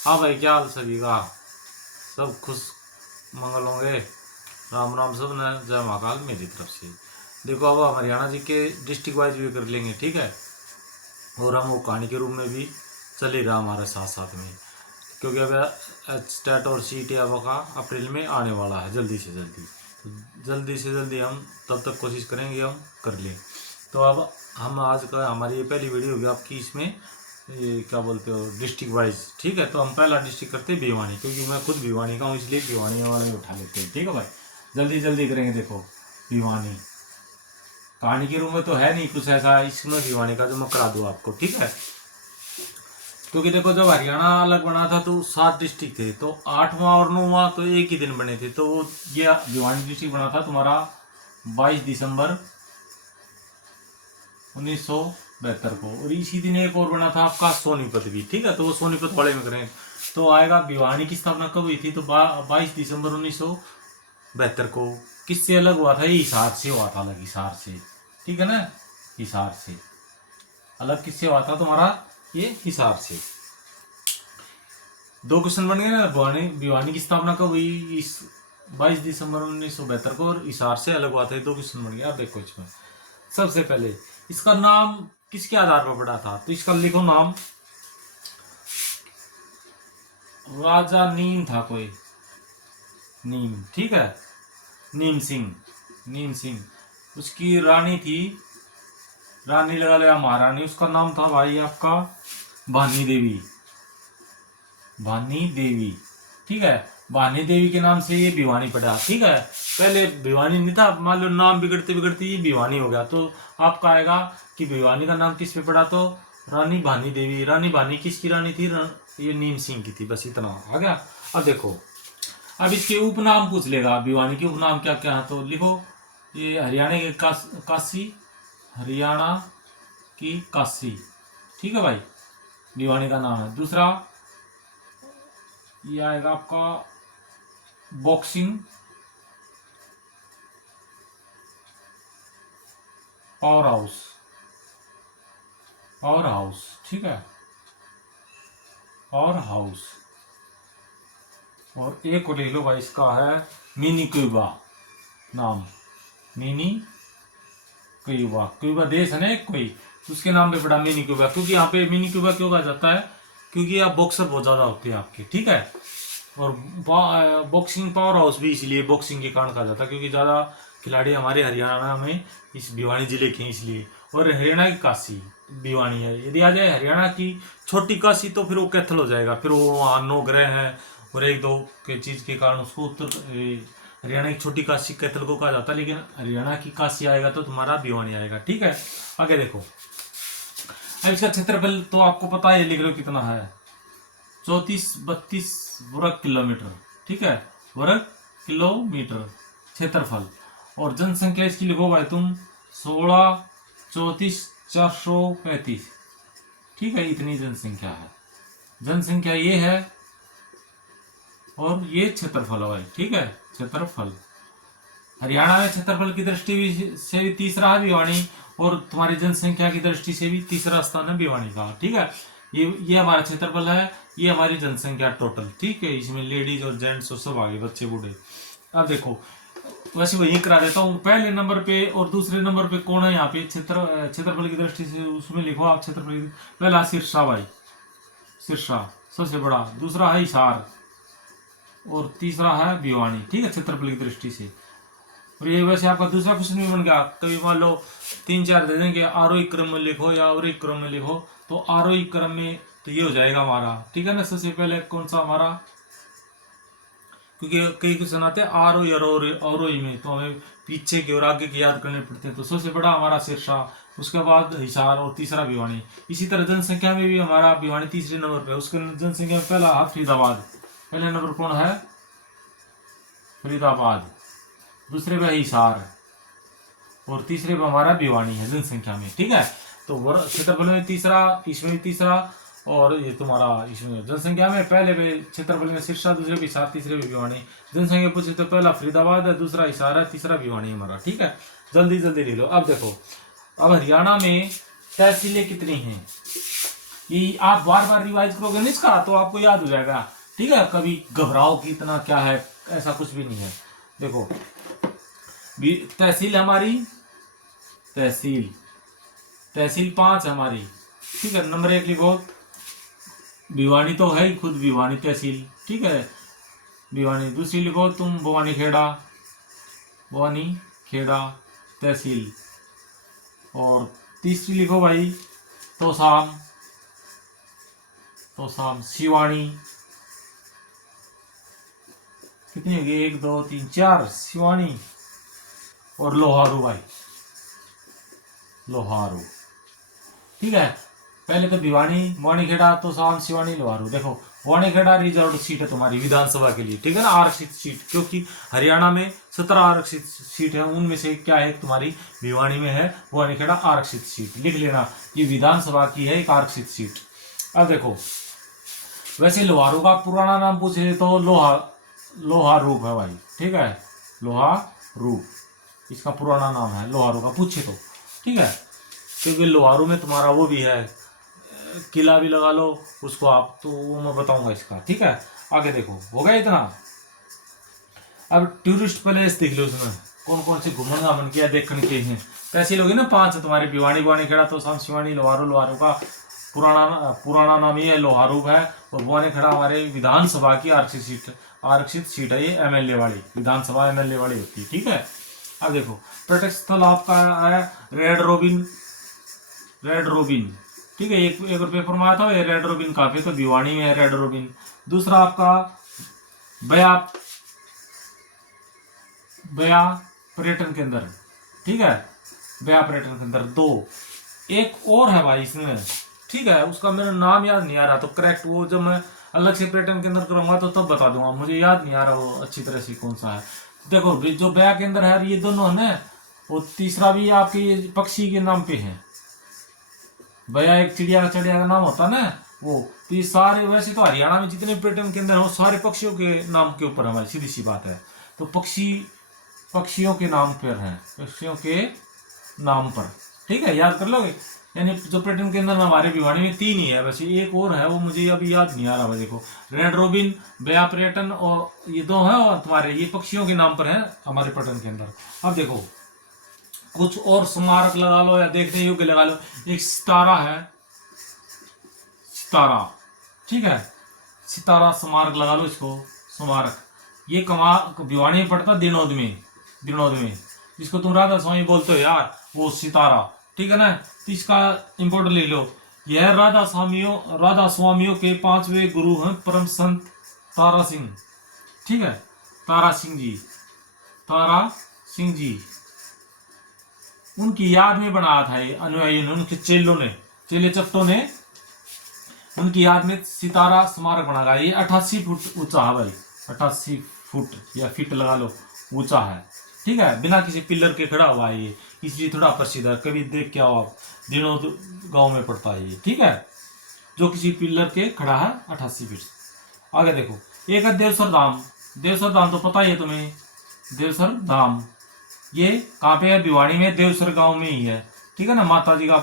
हाँ भाई, क्या हाल सभी का? सब खुश मंगल होंगे। राम राम सब ने, जय महाकाल मेरी तरफ से। देखो, अब हम हरियाणा जी के डिस्ट्रिक्ट वाइज भी कर लेंगे, ठीक है। और हम वो कहानी के रूप में भी चल ही रहा हमारे साथ साथ में, क्योंकि अब स्टेट और सीट अब का अप्रैल में आने वाला है, जल्दी से जल्दी। तो जल्दी से जल्दी हम तब तक कोशिश करेंगे हम कर लें। तो अब हम आज का हमारी ये पहली वीडियो होगी आपकी, इसमें ये क्या बोलते हो, डिस्ट्रिक्ट वाइज, ठीक है। तो हम पहला डिस्ट्रिक्ट करते हैं भिवानी, क्योंकि मैं खुद भिवानी का हूँ, इसलिए भिवानी वाले उठा लेते हैं, ठीक है भाई। जल्दी जल्दी करेंगे। देखो, भिवानी कहानी के रूप में तो है नहीं कुछ ऐसा इसमें भिवानी का जो मैं करा दूँ आपको, ठीक है। क्योंकि देखो, जब हरियाणा अलग बना था तो 7 डिस्ट्रिक्ट थे, तो 8वां और 9वां तो एक ही दिन बने थे। तो वो ये भिवानी डिस्ट्रिक्ट बना था तुम्हारा 22 दिसंबर 1972 को, और इसी दिन एक और बना था आपका सोनीपत भी, ठीक है। तो वो सोनीपत वाले में करें तो आएगा। भिवानी की स्थापना कब हुई थी? तो 22 दिसंबर 1972 को। किससे अलग हुआ था? ये हिसार से हुआ था, अलग हिसार से, ठीक है ना। हिसार से अलग किससे हुआ था तुम्हारा? ये हिसार से। 2 क्वेश्चन बन गए ना। भिवानी की स्थापना कब हुई? इस 22 दिसंबर 1972 को, और हिसार से अलग हुआ था। 2 क्वेश्चन बन गए। अब देखो, इसमें सबसे पहले इसका नाम किसके आधार पर पड़ा था? तो इसका लिखो नाम, राजा नीम था कोई, नीम, ठीक है। नीम सिंह, नीम सिंह। उसकी रानी थी, रानी लगा लिया महारानी, उसका नाम था भाई आपका भानी देवी, भानी देवी, ठीक है। भानी देवी के नाम से ये भिवानी पड़ा, ठीक है। पहले भिवानी नहीं था, मान लो नाम बिगड़ते बिगड़ते ये भिवानी हो गया। तो आपका आएगा कि भिवानी का नाम किस पे पड़ा? तो रानी भानी देवी। रानी भानी किसकी रानी थी? ये नीम सिंह की थी। बस इतना आ गया। अब देखो, अब इसके उपनाम पूछ लेगा, भिवानी के उपनाम क्या क्या है। तो लिखो, ये हरियाणा के काशी, हरियाणा की काशी, ठीक है भाई, भिवानी का नाम है। दूसरा ये आएगा आपका boxing power house, power house, ठीक है, पावर हाउस। और एक को ले लो भाई, इसका है मिनी क्यूबा नाम, मिनी क्यूबा। क्यूबा देश है ना एक कोई, उसके नाम पे पड़ा मिनी क्यूबा। क्योंकि यहाँ पे मिनी क्यूबा क्यों कहा जाता है? क्योंकि आप बॉक्सर बहुत ज्यादा होते हैं आपके, ठीक है। और बॉक्सिंग पावर हाउस भी इसलिए बॉक्सिंग के कारण कहा जाता है, क्योंकि ज्यादा खिलाड़ी हमारे हरियाणा में इस भिवानी जिले के हैं, इसलिए। और हरियाणा की काशी भिवानी है। यदि आ जाए हरियाणा की छोटी काशी तो फिर वो कैथल हो जाएगा। फिर वो वहाँ 9 ग्रह हैं और 1-2 के चीज के कारण उसको हरियाणा की छोटी काशी कैथल को कहा जाता है। लेकिन हरियाणा की काशी आएगा तो तुम्हारा भिवानी आएगा, ठीक है। आगे देखो, अब इसका क्षेत्रफल तो आपको पता है, लिख लो कितना है, 34-32 वर्ग किलोमीटर, ठीक है, वर्ग किलोमीटर क्षेत्रफल। और जनसंख्या इसकी लिखो भाई तुम 16,34,435, ठीक है। इतनी जनसंख्या है, जनसंख्या ये है, और ये क्षेत्रफल है भाई, ठीक है, क्षेत्रफल। हरियाणा में क्षेत्रफल की दृष्टि से भी तीसरा है भिवानी, और तुम्हारी जनसंख्या की दृष्टि से भी तीसरा स्थान है भिवानी का, ठीक है। ये हमारा क्षेत्रफल है, ये हमारी जनसंख्या टोटल, ठीक है। इसमें लेडीज और जेंट्स और सब आगे, बच्चे बूढ़े। अब देखो, वैसे वही करा देता हूँ। पहले नंबर पे और दूसरे नंबर पे कौन है यहाँ पे क्षेत्रफल की दृष्टि से? उसमें लिखो आप क्षेत्रफल। पहला सिरसा भाई, सिरसा सबसे बड़ा, दूसरा है हिसार, और तीसरा है भिवानी, ठीक है, क्षेत्रफल की दृष्टि से। और ये वैसे आपका दूसरा क्वेश्चन भी बन गया। कभी मान लो 3-4 दे देंगे, आरोही क्रम में लिखो या अवरोही क्रम में लिखो। तो आरोही क्रम में तो ये हो जाएगा हमारा, ठीक है ना। सबसे पहले कौन सा हमारा, क्योंकि कई क्वेश्चन आते हैं आरोही और अवरोही में, तो हमें पीछे की और आगे की याद करने पड़ते हैं। तो सबसे बड़ा हमारा सिरसा, उसके बाद हिसार, और तीसरा भिवानी। इसी तरह जनसंख्या में भी हमारा भिवानी तीसरे नंबर पे, उसके जनसंख्या में पहला है फरीदाबाद। पहले नंबर कौन है? फरीदाबाद। दूसरे पे हिसार, और तीसरे पे हमारा भिवानी है जनसंख्या में, ठीक है। तो क्षेत्रफल में तीसरा, इसमें भी तीसरा, और ये तुम्हारा इसमें जनसंख्या में पहले पे क्षेत्रफल में सिरसा, दूसरे पे हिसार, तीसरे पे भिवानी। जनसंख्या पूछे तो पहला फरीदाबाद है, दूसरा हिसार है, तीसरा भिवानी हमारा, ठीक है। जल्दी जल्दी ले लो। अब देखो, अब हरियाणा में तहसीलें कितनी हैं? ये आप बार बार रिवाइज करोगे ना इसका तो आपको याद हो जाएगा, ठीक है। कभी घबराओ कि इतना क्या है, ऐसा कुछ भी नहीं है। देखो तहसील हमारी, तहसील 5 हमारी, ठीक है। नंबर 1 लिखो, भिवानी तो है ही खुद, भिवानी तहसील, ठीक है, भिवानी। दूसरी लिखो तुम भवानी खेड़ा तहसील। और तीसरी लिखो भाई तोसाम शिवानी। कितनी होगी, 1 2 3 4 शिवानी। और लोहारू भाई, लोहारू, ठीक है। पहले तो भिवानी खेड़ा तोसाम शिवानी लोहारू। देखो भवानी खेड़ा रिजर्व सीट है तुम्हारी विधानसभा के लिए, ठीक है ना, आरक्षित सीट, क्योंकि हरियाणा में 17 आरक्षित सीट है, उनमें से क्या है तुम्हारी भिवानी में है भवानी खेड़ा आरक्षित सीट, लिख लेना, ये विधानसभा की है एक आरक्षित सीट। अब देखो वैसे लोहारू का पुराना नाम पूछे तो लोहारूप है भाई, ठीक है, लोहारूप इसका पुराना नाम है, लोहारू का पूछे तो, ठीक है। क्योंकि लोहारू में तुम्हारा वो भी है, किला भी लगा लो उसको आप, तो वो मैं बताऊंगा इसका, ठीक है। आगे देखो हो गया इतना। अब टूरिस्ट प्लेस देख लो, उसमें कौन कौन से घूमने का मन किया देखने के हैं। तहसील होगी ना 5 तुम्हारे, भिवानी खेड़ा तोसाम शिवानी लोहारू का पुराना नाम ये लोहारू है। और भवानी खेड़ा हमारे विधानसभा की आरक्षित सीट है, ये एमएलए वाली, विधानसभा एमएलए वाली होती है, ठीक है। अब देखो पर्यटक स्थल आपका है रेड रोबिन, ठीक है, एक और पेपर में आया था ये रेड रोबिन काफी, तो भिवानी में है रेड रोबिन। दूसरा आपका बया पर्यटन केंद्र, ठीक है, बया पर्यटन केंद्र 2। एक और है भाई इसमें, ठीक है, उसका मेरा नाम याद नहीं आ रहा, तो करेक्ट वो जब मैं अलग से पर्यटन केंद्र करूंगा तो तब बता दूंगा, मुझे याद नहीं आ रहा वो अच्छी तरह से कौन सा है। देखो जो बया केंद्र है ये दोनों है ना, और तीसरा भी आपके पक्षी के नाम पे है, बया एक चिड़िया का नाम होता है ना वो। तो ये सारे, वैसे तो हरियाणा में जितने पर्यटन केंद्र है वो सारे पक्षियों के नाम के ऊपर हमारी सीधी सी बात है, तो पक्षियों के नाम पर है, पक्षियों के नाम पर, ठीक है, याद कर लोगे। यानी जो पर्यटन केंद्र हमारे भिवानी में 3 ही है, वैसे एक और है वो मुझे अभी याद नहीं आ रहा। देखो रेड रोबिन, बया पर्यटन, और ये 2 है, और तुम्हारे ये पक्षियों के नाम पर है हमारे पर्यटन केंद्र। अब देखो कुछ और स्मारक लगा लो या देखने योग्य लगा लो। एक सितारा है, ठीक है, सितारा स्मारक लगा लो इसको, स्मारक। ये भिवानी में पड़ता दिनोद में, जिसको तुम राधा स्वामी बोलते हो यार, वो सितारा, ठीक है ना। तो इसका इंपोर्टेंट ले लो, यह राधा स्वामियों के 5वें गुरु हैं परम संत तारा सिंह, ठीक है, तारा सिंह जी उनकी याद में बनाया था ये अनुयायी ने, उनके चेले चट्टों ने उनकी याद में सितारा स्मारक बनाया। ये 88 फुट ऊंचा है भाई, 88 फुट या फीट लगा लो ऊंचा है, ठीक है, बिना किसी पिलर के खड़ा हुआ है ये, इसलिए थोड़ा प्रसिद्ध है। कभी देख के आओ आप, दिनोद गांव में पड़ता है ये, ठीक है, जो किसी पिलर के खड़ा है 88 फीट। आगे देखो एक है देवसर धाम तो पता ही है तुम्हें, देवसर धाम ये कहाँ पे है, भिवानी में देवसर गांव में ही है, ठीक है ना, माता जी का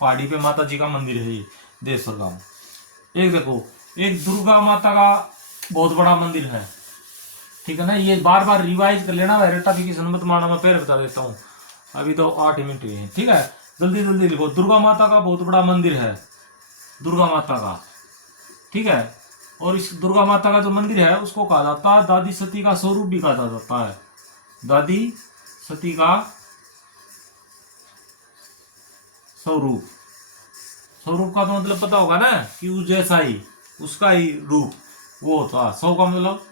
पहाड़ी पे माता जी का मंदिर है ये देवसर गांव। एक देखो एक दुर्गा माता का बहुत बड़ा मंदिर है, ठीक है ना, ये बार बार रिवाइज कर लेना, रेटाफिकेशन मत मारना, मैं फिर बता देता हूँ, अभी तो 8 मिनट हुए हैं, ठीक है, जल्दी लिखो। दुर्गा माता का बहुत बड़ा मंदिर है, दुर्गा माता का, ठीक है। और इस दुर्गा माता का जो मंदिर है उसको कहा जाता है दादी सती का स्वरूप भी कहा जाता है, दादी सती का स्वरूप का तो मतलब पता होगा ना कि उस जैसा ही, उसका ही रूप वो होता है। सौ का मतलब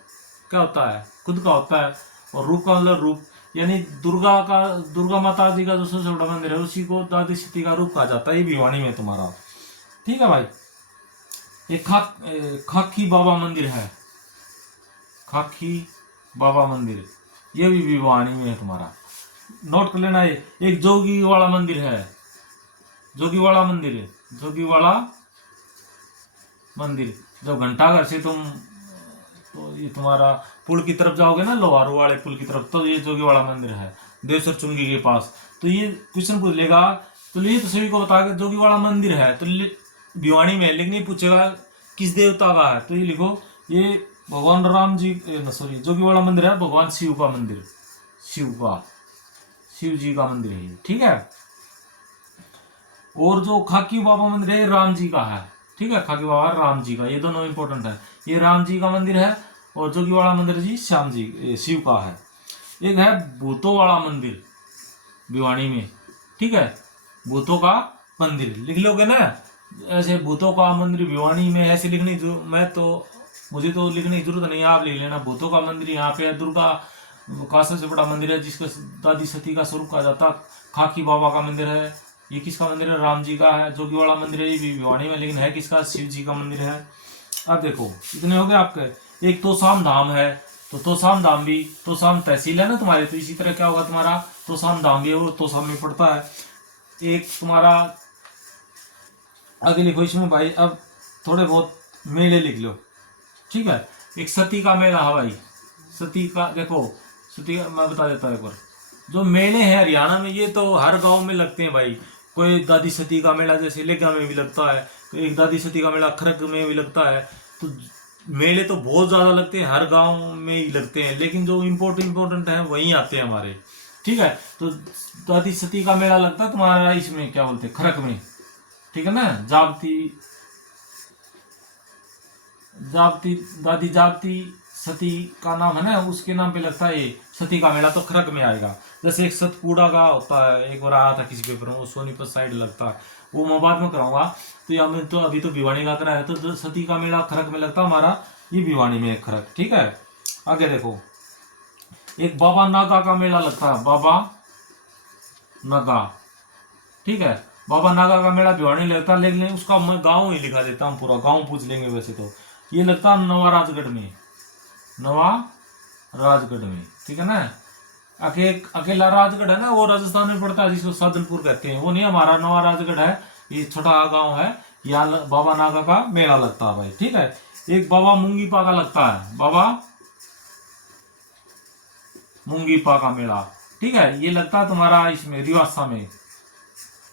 क्या होता है, खुद का होता है, और रूप का मतलब रूप, यानी दुर्गा माता जी का जो सबसे बड़ा मंदिर है उसी को दादी सती का रूप कहा जाता है, ये भिवानी में तुम्हारा, ठीक है भाई। एक खाकी बाबा मंदिर है, खाकी बाबा मंदिर, ये भी भिवानी में है तुम्हारा, नोट कर लेना। ये एक जोगी वाला मंदिर है, जोगी वाला मंदिर, जब घंटाघर से तुम तो ये तुम्हारा पुल की तरफ जाओगे ना, लोहारू वाले पुल की तरफ, तो ये जोगी वाला मंदिर है देवसर चुंगी के पास। तो ये क्वेश्चन पूछ लेगा, तो ये तो सभी को बता के जोगी वाला मंदिर है, तो भिवानी में है, लेकिन ये पूछेगा किस देवता का है, तो ये लिखो ये भगवान राम जी, सॉरी, जोगी वाला मंदिर है भगवान शिव का मंदिर, शिव जी का मंदिर है, ठीक है। और जो खाकी बाबा मंदिर है राम जी का है, ठीक है, खाकी बाबा राम जी का, ये दोनों इंपॉर्टेंट है। ये राम जी का मंदिर है और जोगी वाला मंदिर जी श्याम जी शिव का है। एक है भूतों वाला मंदिर भिवानी में, ठीक है, भूतों का मंदिर लिख लोगे ना ऐसे, भूतों का मंदिर भिवानी में, ऐसे लिखने जो मैं तो मुझे तो लिखने की जरूरत नहीं है, आप लिख लेना। भूतों का मंदिर यहाँ पे है, दुर्गा का सबसे बड़ा मंदिर है जिसको दादी सती का स्वरूप कहा जाता। खाकी बाबा का मंदिर है, ये किसका मंदिर है, राम जी का है। जोगी वाला मंदिर है ये भी भिवानी में, लेकिन है किसका, शिव जी का मंदिर है। अब देखो इतने हो गए आपके। एक तोसाम धाम है, तो तोसाम धाम भी, तोसाम तहसील है ना तुम्हारे, तो इसी तरह क्या होगा तुम्हारा, तोसाम धाम भी है, वो तोसाम में पड़ता है। एक तुम्हारा आगे लिखो इसमें भाई, अब थोड़े बहुत मेले लिख लो, ठीक है। एक सती का मेला है भाई, सती का देखो, सती का मैं बता देता हूँ एक बार। जो मेले हैं हरियाणा में ये तो हर गांव में लगते हैं भाई। कोई दादी सती का मेला जैसे लेगा में भी लगता है, तो एक दादी सती का मेला खरग में भी लगता है। तो मेले तो बहुत ज्यादा लगते हैं, हर गांव में ही लगते हैं, लेकिन जो इम्पोर्टेंट है वहीं आते हैं हमारे, ठीक है। तो दादी सती का मेला लगता है तुम्हारा इसमें क्या बोलते हैं, खरग में, ठीक है ना। जागती जागती दादी जागती सती का नाम है ना, उसके नाम पे लगता है ये सती का मेला, तो खरक में आएगा। जैसे एक सतपुड़ा का होता है, एक बार आया था किसी पेपर में, वो सोनीपत साइड लगता है, वो मैं बाद में कराऊंगा। तो यहाँ में तो अभी तो भिवानी का कराया, तो सती का मेला खरक में लगता है हमारा, ये भिवानी में एक खरक, ठीक है। आगे देखो, एक बाबा नागा का मेला लगता है, बाबा नागा, ठीक है। बाबा नागा का मेला भिवानी लगता है, लेकिन उसका मैं गाँव ही लिखा देता हूँ, पूरा गाँव पूछ लेंगे वैसे तो। ये लगता है नवा राजगढ़ में, नवा राजगढ़ में, ठीक है ना। अकेला राजगढ़ है ना, वो राजस्थान में पड़ता है, जिसको सादुलपुर कहते हैं, वो नहीं, हमारा नवा राजगढ़ है, ये छोटा गांव है। यहाँ बाबा नागा का मेला लगता है भाई, ठीक है। एक बाबा मुंगीपा का लगता है, बाबा मुंगीपा का मेला, ठीक है। ये लगता है तुम्हारा इसमें रिवासा में,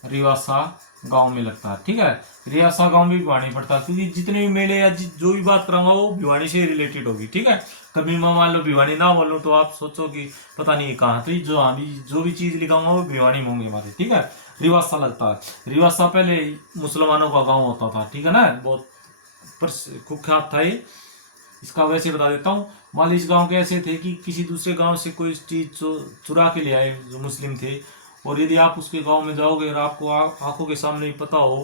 रिवासा गांव में लगता है, ठीक है। रिवासा गांव भी भिवानी पड़ता है, क्योंकि जितने भी मेले या जो भी बात कराऊंगा वो भिवानी से रिलेटेड होगी, ठीक है। कभी मैं मान लो भिवानी ना बोलूं तो आप सोचो कि पता नहीं कहाँ, तो जो भी चीज लिखाऊंगा वो भिवानी में होंगे हमारे, ठीक है। रिवासा लगता है, रिवासा पहले मुसलमानों का गाँव होता था, ठीक है ना, बहुत कुख्यात था ये। इसका वैसे बता देता हूँ। मान लीजिए इस गाँव के ऐसे थे कि किसी दूसरे गाँव से कोई चीज चुरा के ले आए जो मुस्लिम थे, और यदि आप उसके गांव में जाओगे और आपको आंखों के सामने ही पता हो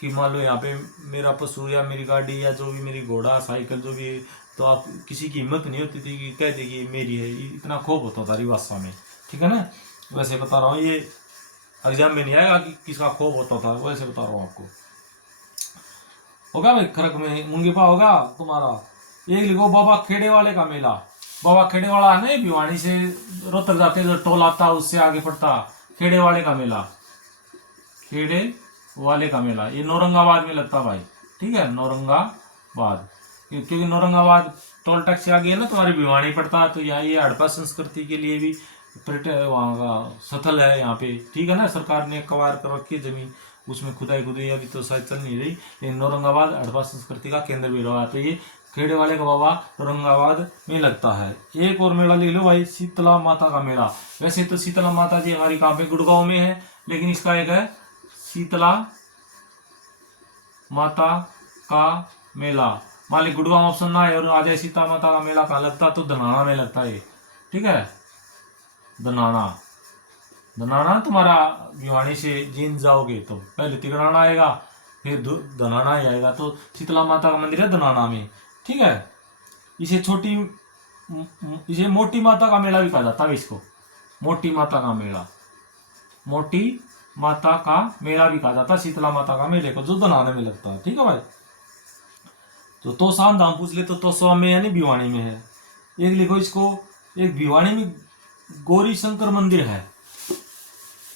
कि मान लो यहाँ पे मेरा पशु या मेरी गाड़ी या जो भी मेरी घोड़ा साइकिल जो भी, तो आप किसी की हिम्मत नहीं होती थी कि कह दे कि मेरी है, इतना खौफ होता था रिवासा में, ठीक है ना। वैसे बता रहा हूँ, ये एग्जाम में नहीं आएगा कि किसका खौफ होता था, वैसे बता रहा हूँ आपको। होगा भाई, खरक में मुंगीपा होगा तुम्हारा। एक लिखो बाबा खेड़े वाले का मेला, बाबा खेड़े वाला है ना, भिवानी से रोहतक जाते जो टोल आता है उससे आगे पड़ता, खेड़े वाले का मेला, खेड़े वाले का मेला, ये नौरंगाबाद में लगता भाई, ठीक है, नौरंगाबाद, क्योंकि नौरंगाबाद टोल टैक्स से आगे है ना तुम्हारी भिवानी पड़ता है। तो यहाँ ये हड़प्पा संस्कृति के लिए भी वहाँ का स्थल है यहाँ पे, ठीक है ना। सरकार ने कवार कर रखी है जमीन, उसमें खुदाई अभी तो शायद चल नहीं रही, लेकिन औरंगाबाद हड़प्पा संस्कृति का केंद्र भी रहा है। तो ये खेड़े वाले का बाबा औरंगाबाद में लगता है। एक और मेला ले लो भाई, शीतला माता का मेला। वैसे तो शीतला माता जी हमारी कहाँ पे, गुड़गांव में है, लेकिन इसका एक है शीतला माता का मेला। मान ली गुड़गांव ऑप्शन ना है और आ जाए शीतला माता का मेला कहाँ लगता, तो धनाना में लगता है, ठीक है। धनाना, धनाना तुम्हारा भिवानी से जींद जाओगे तो पहले तिगड़ाना आएगा, फिर धनाना ही आएगा। तो शीतला माता का मंदिर है धनाना में, ठीक है। इसे मोटी माता का मेला भी कहा जाता है, इसको मोटी माता का मेला, मोटी माता का मेला भी कहा जाता है शीतला माता का मेले को, जो धनाना में लगता है, ठीक है भाई। तो तोसाम धाम पूछ ले तो तोसाम में यानी भिवानी में है। एक लिखो इसको, एक भिवानी में गौरी शंकर मंदिर है,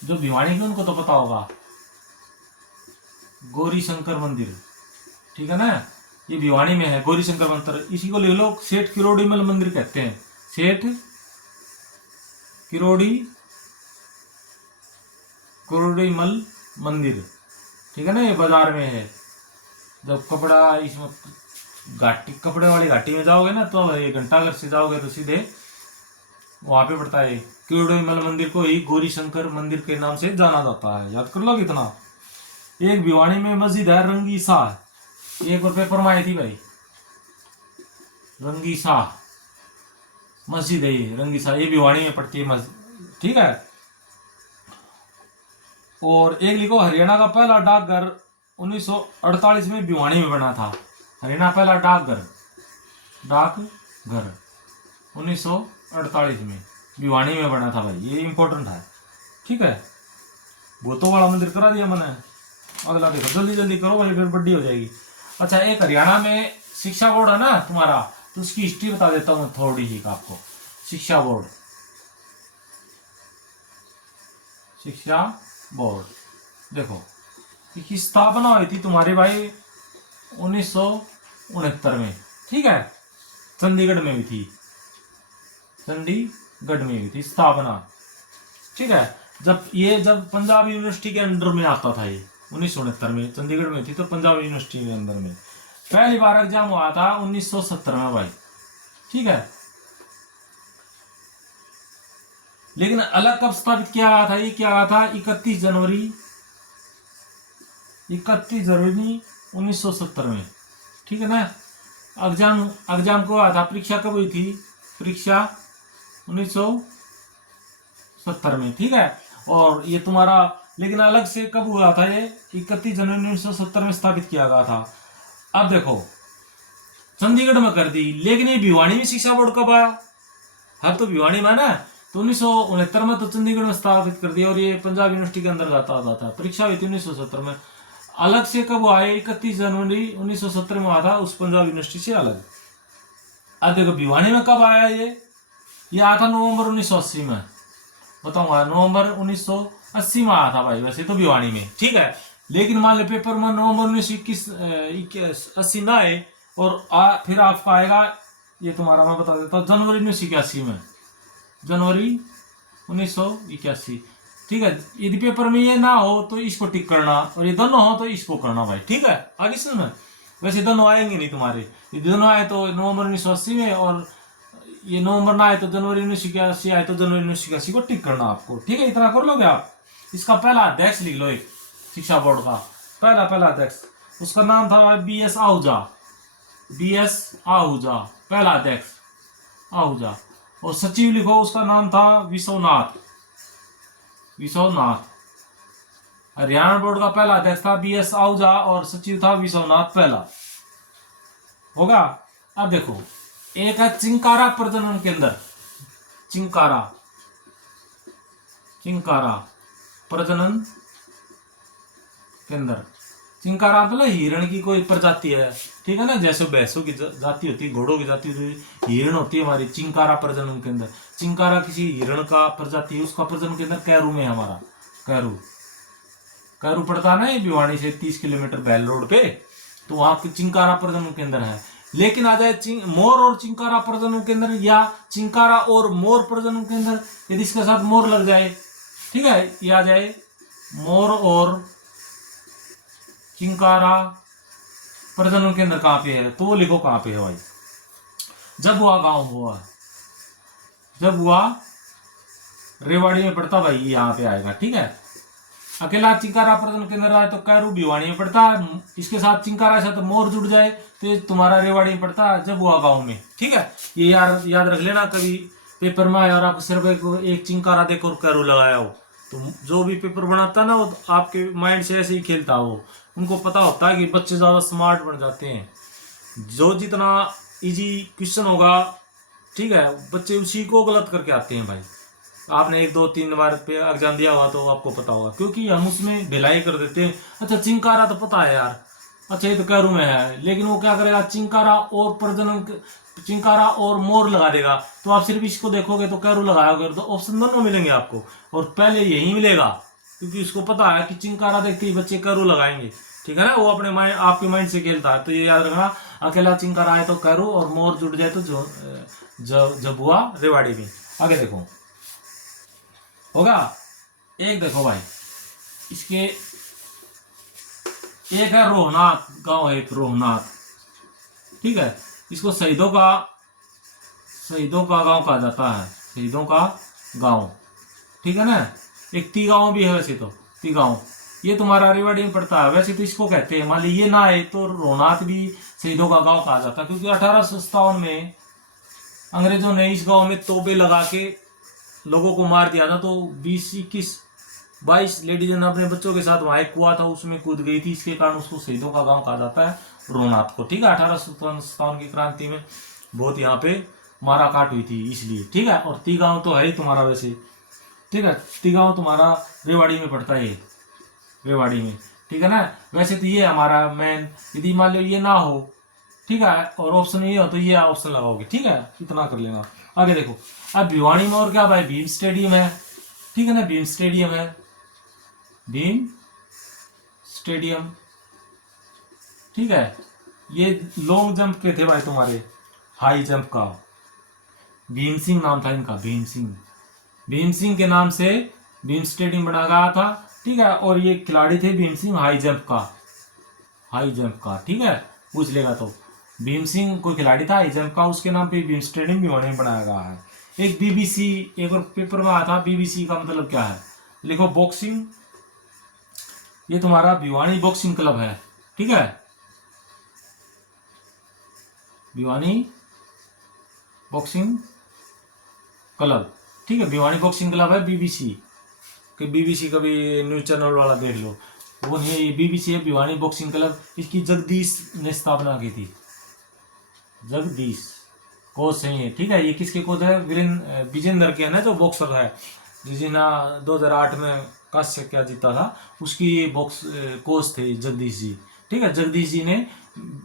जो भिवानी के उनको तो पता होगा, गौरी शंकर मंदिर, ठीक है ना। ये भिवानी में है गौरी शंकर मंदिर, इसी को ले लो सेठ किरोड़ीमल मंदिर कहते हैं, सेठ किरोड़ीमल मंदिर, ठीक है ना, ये बाजार में है। जब कपड़ा इसमें घाटी, कपड़े वाली घाटी में जाओगे ना, तो 1 घंटा घर से जाओगे तो सीधे वहां पे पड़ता है किरोड़ीमल मंदिर को ही गौरी शंकर मंदिर के नाम से जाना जाता है। याद कर लो कितना। एक भिवानी में मस्जिद है रंगी शाह, एक और पेपर में आई थी भाई, रंगी शाह मस्जिद है ये, रंगी शाह, ये भिवानी में पड़ती है मस्जिद, ठीक है। और एक लिखो हरियाणा का पहला डाकघर 1948 में भिवानी में बना था। हरियाणा पहला डाकघर 1948 में भिवानी में बना था भाई, ये इंपॉर्टेंट है, ठीक है। भूतों वाला मंदिर करा दिया मैंने, अगला देखो, जल्दी जल्दी करो भाई, फिर बड्डी हो जाएगी। अच्छा, एक हरियाणा में शिक्षा बोर्ड है ना तुम्हारा, तो उसकी हिस्ट्री बता देता हूँ थोड़ी सी आपको। शिक्षा बोर्ड, शिक्षा बोर्ड देखो, इसकी स्थापना हुई थी तुम्हारे भाई 1969 में, ठीक है। चंडीगढ़ में भी थी, चंडीगढ़ में भी थी स्थापना, ठीक है। जब पंजाब यूनिवर्सिटी के अंडर में आता था ये 1969 में, चंडीगढ़ में थी तो पंजाब यूनिवर्सिटी के अंदर में। पहली बार एग्जाम हुआ था 1970 में भाई, ठीक है। लेकिन अलग कब स्थापित किया गया था, ये किया गया था 31 जनवरी 1970 में, ठीक है ना। एग्जाम को आया था, परीक्षा कब हुई थी, परीक्षा 1970 में, ठीक है। और ये तुम्हारा, लेकिन अलग से कब हुआ था, ये 31 जनवरी 1970 में स्थापित किया गया था। अब देखो, चंडीगढ़ में कर दी, लेकिन ये भिवानी में शिक्षा बोर्ड कब आया, हर तो भिवानी में ना, तो 1969 में तो चंडीगढ़ में स्थापित कर दिया, और ये पंजाब यूनिवर्सिटी के अंदर जाता था। परीक्षा हुई थी 1970 में, अलग से कब हुआ है, 31 जनवरी 1970 में हुआ था, उस पंजाब यूनिवर्सिटी से अलग। अब देखो भिवानी में कब आया, ये आया था नवंबर 1980 में, बताऊंगा, नवंबर 1980 में आया था भाई, वैसे तो भिवानी में, ठीक है। लेकिन मान लो पेपर में नवंबर 1980 ना आए, और फिर आपका आएगा, ये तुम्हारा मैं बता देता हूँ, जनवरी 1981 में, जनवरी 1981, ठीक है। यदि पेपर में ये ना हो तो इसको टिक करना, और ये दोनों हो तो इसको करना भाई, ठीक है। आगे सुन, वैसे दोनों आएंगे नहीं तुम्हारे, यदि दोनों आए तो नवंबर 1980 में, और ये नवंबर ना आए तो जनवरी 1981 आए तो जनवरी 1981 को टिक करना आपको, ठीक है। इतना कर लोगे आप। इसका पहला अध्यक्ष लिख लो, एक शिक्षा बोर्ड का पहला अध्यक्ष, उसका नाम था BS आहूजा, BS आहूजा पहला अध्यक्ष आहूजा। और सचिव लिखो, उसका नाम था विश्वनाथ। हरियाणा बोर्ड का पहला अध्यक्ष था BS आहूजा, और सचिव था विश्वनाथ पहला, होगा। अब देखो, एक है चिंकारा प्रजनन केंद्र, चिंकारा प्रजनन केंद्र। चिंकारा मतलब हिरण की कोई प्रजाति है, ठीक है ना, जैसे भैंसों की जाति होती है, घोड़ों की जाति होती है, हिरण होती है हमारी। चिंकारा प्रजनन केंद्र, चिंकारा किसी हिरण का प्रजाति है, उसका प्रजनन केंद्र कैरू में है हमारा। कैरू पड़ता है ना ये भिवानी से 30 किलोमीटर बैल रोड पे, तो वहां पे चिंकारा प्रजनन केंद्र है। लेकिन आ जाए मोर और चिंकारा प्रजनन केंद्र, या चिंकारा और मोर प्रजनन केंद्र, यदि इसके साथ मोर लग जाए, ठीक है, ये आ जाए मोर और चिंकारा प्रजनन केंद्र कहाँ पे है, तो वो लिखो कहाँ पे है भाई। जब हुआ रेवाड़ी में पड़ता भाई, यहाँ पे आएगा, ठीक है। अकेला चिंकारा प्रजनन केंद्र आए तो कैरू भिवानी में पड़ता है, इसके साथ चिंकारा से तो मोर जुड़ जाए तो ये तुम्हारा रेवाड़ी में पड़ता है, जब हुआ गाँव में, ठीक है। ये याद रख लेना, कभी पेपर में आया और आप सिर्फ एक चिंकारा देखो और कैरू लगाया हो, तो जो भी पेपर बनाता है ना, वो आपके माइंड से ऐसे ही खेलता है, वो उनको पता होता है कि बच्चे ज़्यादा स्मार्ट बन जाते हैं, जो जितना इजी क्वेश्चन होगा, ठीक है, बच्चे उसी को गलत करके आते हैं भाई। आपने 1 2 3 बार पे एग्जाम दिया हुआ तो आपको पता होगा, क्योंकि हम उसमें ढिलाई कर देते हैं। अच्छा चिंकारा तो पता है यार, अच्छा ये तो कैरू में है, लेकिन वो क्या करेगा, चिंकारा और मोर लगा देगा, तो आप सिर्फ इसको देखोगे तो कैरू लगाओगे तो ऑप्शन दोनों मिलेंगे आपको, और पहले यही मिलेगा, क्योंकि उसको पता है कि चिंकारा देखते ही बच्चे कैरू लगाएंगे, ठीक है ना। वो अपने माइंड, आपके माइंड से खेलता है, तो ये याद रखना, अकेला चिंकारा आए तो कैरू, और मोर जुड़ जाए तो जब हुआ रेवाड़ी में। आगे देखो, होगा एक, देखो भाई, इसके एक है रोहनाथ गांव है, एक रोहनाथ, ठीक है। इसको शहीदों का गांव कहा जाता है, शहीदों का गांव, ठीक है ना। एक ती गांव भी है वैसे तो, ती गांव ये तुम्हारा रेवाड़ी में पड़ता है। वैसे तो इसको कहते हैं, मान ली ये ना है तो रोहनाथ भी शहीदों का गांव कहा जाता है, क्योंकि 1857 में अंग्रेजों ने इस गांव में तोपे लगा के लोगों को मार दिया था। तो 22 लेडीज ने अपने बच्चों के साथ वहां एक कुआ था उसमें कूद गई थी, इसके कारण उसको शहीदों का गांव कहा जाता है रोहनाथ को, ठीक है। 1857 की क्रांति में बहुत यहाँ पे मारा काट हुई थी इसलिए, ठीक है। और ती गांव तो है ही तुम्हारा वैसे, ठीक है। ती गांव तुम्हारा रेवाड़ी में पड़ता है, रेवाड़ी में, ठीक है ना। वैसे तो ये हमारा मेन, यदि मान लो ये ना हो, ठीक है, और ऑप्शन ये हो तो ये ऑप्शन लगाओगे, ठीक है। इतना कर लेना। आगे देखो, अब भिवानी में और क्या भाई, भीम स्टेडियम है, ठीक है ना, भीम स्टेडियम है, भीम स्टेडियम, ठीक है। ये लॉन्ग जंप के थे भाई तुम्हारे, हाई जंप का भीम सिंह नाम था इनका, भीम सिंह, भीम सिंह के नाम से भीम स्टेडियम बनाया गया था, ठीक है। और ये खिलाड़ी थे भीम सिंह हाई जंप का, हाई जंप का, ठीक है, पूछ लेगा तो। भीम सिंह कोई खिलाड़ी था हाई जंप का, उसके नाम पे भीम स्टेडियम भिवानी में बनाया गया है। एक बीबीसी, एक और पेपर में आया था, बीबीसी का मतलब क्या है, लिखो बॉक्सिंग, ये तुम्हारा भिवानी बॉक्सिंग क्लब है, ठीक है, भिवानी बॉक्सिंग क्लब, ठीक है, भिवानी बॉक्सिंग क्लब है बीबीसी कि बीबीसी कभी न्यूज चैनल वाला देख लो, वो नहीं है, बीबीसी है भिवानी बॉक्सिंग क्लब। इसकी जगदीश ने स्थापना की थी, जगदीश कोच सही है, ठीक है। ये किसके कोच है, विजेंद्र के है ना, जो बॉक्सर है, जिन्हें 2008 में कांस्य क्या जीता था, उसकी ये बॉक्स कोच थे जगदीश जी, ठीक है। जगदीश जी ने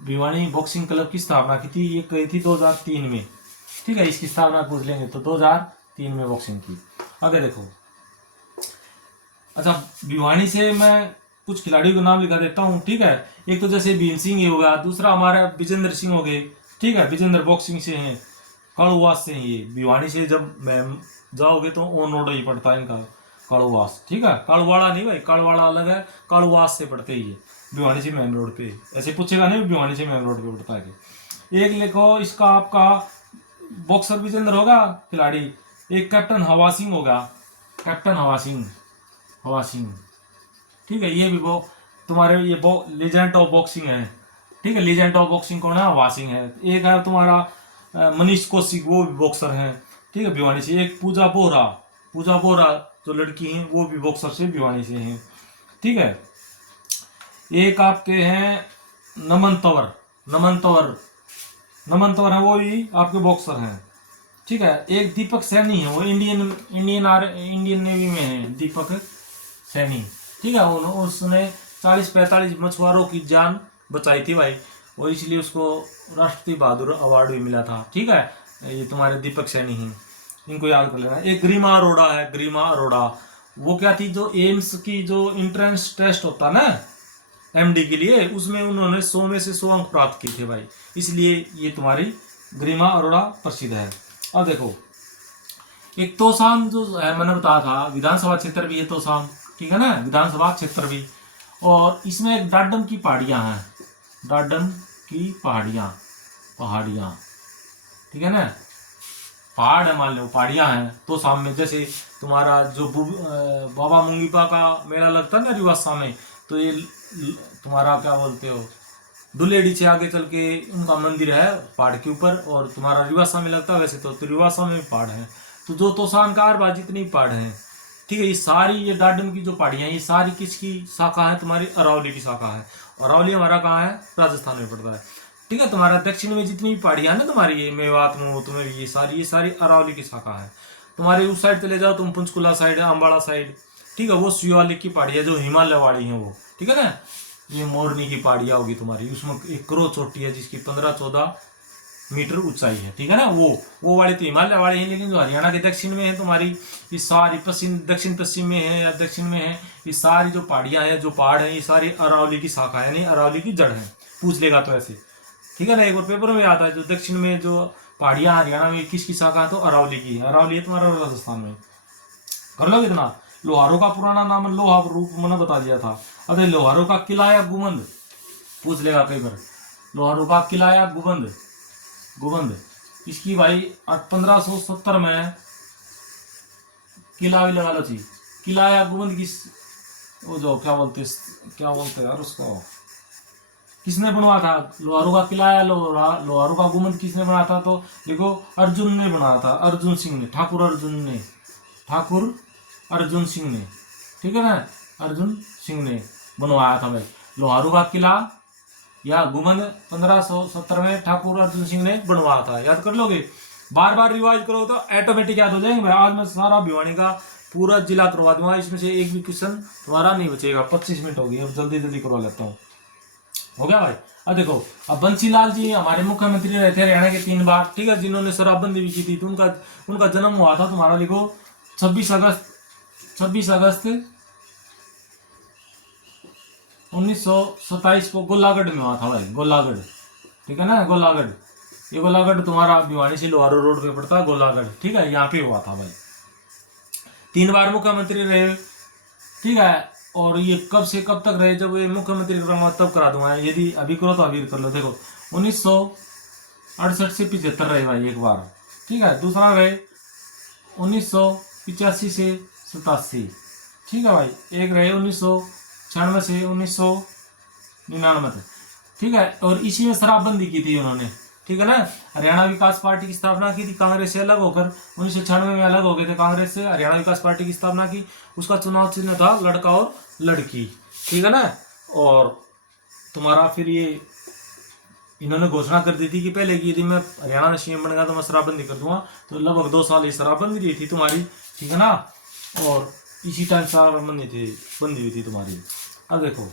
भिवानी बॉक्सिंग क्लब की स्थापना की थी, ये कही थी 2003 में, ठीक है। इसकी स्थापना पूछ लेंगे तो 2003 में बॉक्सिंग की। आगे देखो, अच्छा भिवानी से मैं कुछ खिलाड़ियों के नाम लिखा देता हूँ, ठीक है। एक तो जैसे भीम सिंह ये होगा, दूसरा हमारा विजेंद्र सिंह हो गए, ठीक है, विजेंद्र बॉक्सिंग से हैं, कालूवास से हैं ये। भिवानी से जब मैम जाओगे तो ऑन रोड ही पड़ता है इनका कालूवास, ठीक है। कालूवाड़ा नहीं भाई, कालूवाड़ा अलग है, कालूवास से पड़ते ही है, भिवानी से मैम रोड पे, ऐसे पूछेगा नहीं भिवानी से मैम रोड पे पड़ता है। एक लिखो इसका, आपका बॉक्सर विजेंद्र होगा खिलाड़ी, एक कैप्टन हवा सिंह होगा, कैप्टन हवा सिंह, हवा सिंह, ठीक है। ये भी वो तुम्हारे ये लीजेंड ऑफ बॉक्सिंग है, ठीक है। लीजेंड ऑफ बॉक्सिंग कौन है, हवा सिंह है। एक है तुम्हारा मनीष कौशिक, वो भी बॉक्सर हैं, ठीक है, भिवानी से। एक पूजा बोरा, पूजा बोरा जो लड़की हैं वो भी बॉक्सर से भिवानी से हैं, ठीक है। एक आपके हैं नमन तंवर, नमन तंवर, नमन तंवर है, वो भी आपके बॉक्सर हैं, ठीक है। एक दीपक सैनी है, वो इंडियन नेवी में है, दीपक सैनी, ठीक है। उसने 40-45 मछुआरों की जान बचाई थी भाई, और इसलिए उसको राष्ट्रपति बहादुर अवार्ड भी मिला था, ठीक है। ये तुम्हारे दीपक सैनी हैं, इनको याद कर लेना। एक ग्रीमा अरोड़ा है, ग्रीमा अरोड़ा, वो क्या थी, जो एम्स की जो इंट्रेंस टेस्ट होता ना एमडी के लिए, उसमें उन्होंने 100 में से 100 अंक प्राप्त किए थे भाई, इसलिए ये तुम्हारी ग्रीमा अरोड़ा प्रसिद्ध है। अब देखो, एक तोसाम जो है, मैंने बताया था विधानसभा क्षेत्र भी है तोसाम, ठीक है ना, विधानसभा क्षेत्र भी। और इसमें एक डाडम की पहाड़ियां हैं, डाडम की पहाड़ियां, पहाड़ियां, ठीक है ना, पहाड़ है, मान लो पहाड़ियां हैं तोसाम में। जैसे तुम्हारा जो बाबा मुंगीपा का मेला लगता है ना रिवासा में, तो ये तुम्हारा क्या बोलते हो, दुलेडी से आगे चल के उनका मंदिर है पहाड़ के ऊपर, और तुम्हारा रिवासा में लगता है। वैसे तो रिवासा में भी पहाड़ है, तो जो तोसान कार बाज जितनी पहाड़ हैं, ठीक है। ये सारी ये डाडम की जो पहाड़ियां, ये सारी किसकी शाखा है, तुम्हारी अरावली की शाखा है। अरावली हमारा कहाँ है, राजस्थान में पड़ता है, ठीक है। तुम्हारा दक्षिण में जितनी भी पहाड़ियां हैं ना तुम्हारी, ये मेवात में तुम्हें ये सारी अरावली की शाखा है। तुम्हारे उस साइड चले जाओ तुम, पंचकुला साइड है, अम्बाड़ा साइड, ठीक है, वो शिवालिक की पहाड़ियां जो हिमालय वाली है वो, ठीक है ना। ये मोरनी की पहाड़ियां होगी तुम्हारी, उसमें एक करो चोटी है जिसकी 15-14 मीटर ऊंचाई है, ठीक है ना। वो वाली तो हिमालय वाली है, लेकिन जो हरियाणा के दक्षिण में है तुम्हारी, ये सारी दक्षिण पश्चिम में है या दक्षिण में है, ये सारी जो पहाड़ियां हैं, जो पहाड़ हैं, ये सारी अरावली की शाखा है, यानी अरावली की जड़ है, पूछ लेगा तो ऐसे, ठीक है ना। एक बार पेपर में आता है जो दक्षिण में जो पहाड़ियां हरियाणा में किसकी शाखा है, तो अरावली की है, अरावली है तुम्हारा राजस्थान में। कर लो इतना। लोहारों का पुराना नाम लोहा रूप मैंने बता दिया था। अब ये लोहारू का किला या गुबंद पूछ लेगा कई बार, लोहारू का किला या गुबंद, गुबंद इसकी भाई 1570 में किला भी लगा लो चाहिए, किला या गुबंद किस वो जो क्या बोलते यार उसको, किसने बनवाया था? लोहारू का किला या लोहारू का गुबंद किसने बनाया था? तो देखो अर्जुन ने बनाया था, अर्जुन सिंह ने, ठाकुर अर्जुन सिंह ने, ठीक है ना, अर्जुन सिंह ने बनवाया था भाई लोहारू का किला या गुबंद 1570 में ठाकुर अर्जुन सिंह ने बनवाया था। याद कर लोगे, बार बार रिवाइज करो तो ऑटोमेटिक याद हो जाएंगे भाई। आज मैं सारा भिवानी का पूरा जिला करवा दूंगा, इसमें से एक भी क्वेश्चन तुम्हारा नहीं बचेगा। 25 मिनट हो गई, अब जल्दी जल्दी करवा लेता हूँ। हो गया भाई। अब देखो, अब बंसीलाल जी हमारे मुख्यमंत्री रहे थे हरियाणा के 3 बार, ठीक है, जिन्होंने शराबबंदी भी की थी। तो उनका जन्म हुआ था तुम्हारा लिखो 26 अगस्त 1927 को गोलागढ़ में हुआ था भाई, गोलागढ़, ठीक है ना, गोलागढ़। ये गोलागढ़ तुम्हारा भिवानी से लोहारू रोड पे पड़ता है, गोलागढ़, ठीक है, यहाँ पे हुआ था भाई। 3 बार मुख्यमंत्री रहे, ठीक है। और ये कब से कब तक रहे? जब ये मुख्यमंत्री करूंगा तब करा दूंगा, यदि अभी करो तो अभी कर लो। देखो 1968 से 75 रहे भाई एक बार, ठीक है। दूसरा रहे 1985 से 87, ठीक है भाई। एक रहे 1996 से 1999 तक, ठीक है। और इसी में शराबबंदी की थी उन्होंने, ठीक है ना। हरियाणा विकास पार्टी की स्थापना की थी कांग्रेस से अलग होकर, 1996 में अलग हो गए थे कांग्रेस से, हरियाणा विकास पार्टी की स्थापना की। उसका चुनाव चिन्ह था लड़का और लड़की, ठीक है ना। और तुम्हारा फिर ये इन्होंने घोषणा कर दी थी कि पहले की यदि मैं हरियाणा में सीएम बन गया तो मैं शराबबंदी कर दूंगा। तो लगभग 2 साल ये शराबबंदी रही थी तुम्हारी, ठीक है ना। और इसी टाइम शराबबंदी बंदी हुई थी तुम्हारी। अब देखो,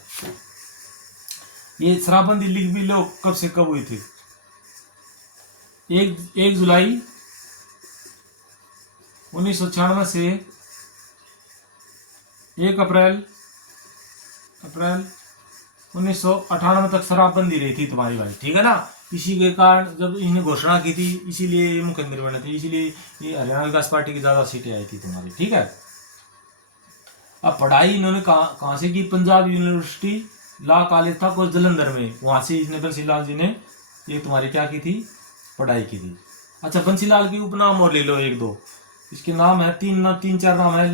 ये शराबबंदी लिख भी लो कब से कब हुई थी। 1 जुलाई 1996 से 1 अप्रैल 1998 तक शराबबंदी रही थी तुम्हारी भाई, ठीक है ना। इसी के कारण जब इन्हें घोषणा की थी, इसीलिए ये मुख्यमंत्री बने थे, इसीलिए ये हरियाणा विकास पार्टी की ज्यादा सीटें आई थी तुम्हारी, ठीक है। अब पढ़ाई इन्होंने कहाँ से की? पंजाब यूनिवर्सिटी लॉ कॉलेज था कोई जलंधर में, वहां से इसने बंसीलाल जी ने ये तुम्हारी क्या की थी? पढ़ाई की थी। अच्छा, बंसीलाल के उपनाम और ले लो 1-2, इसके नाम है 3-4 नाम है।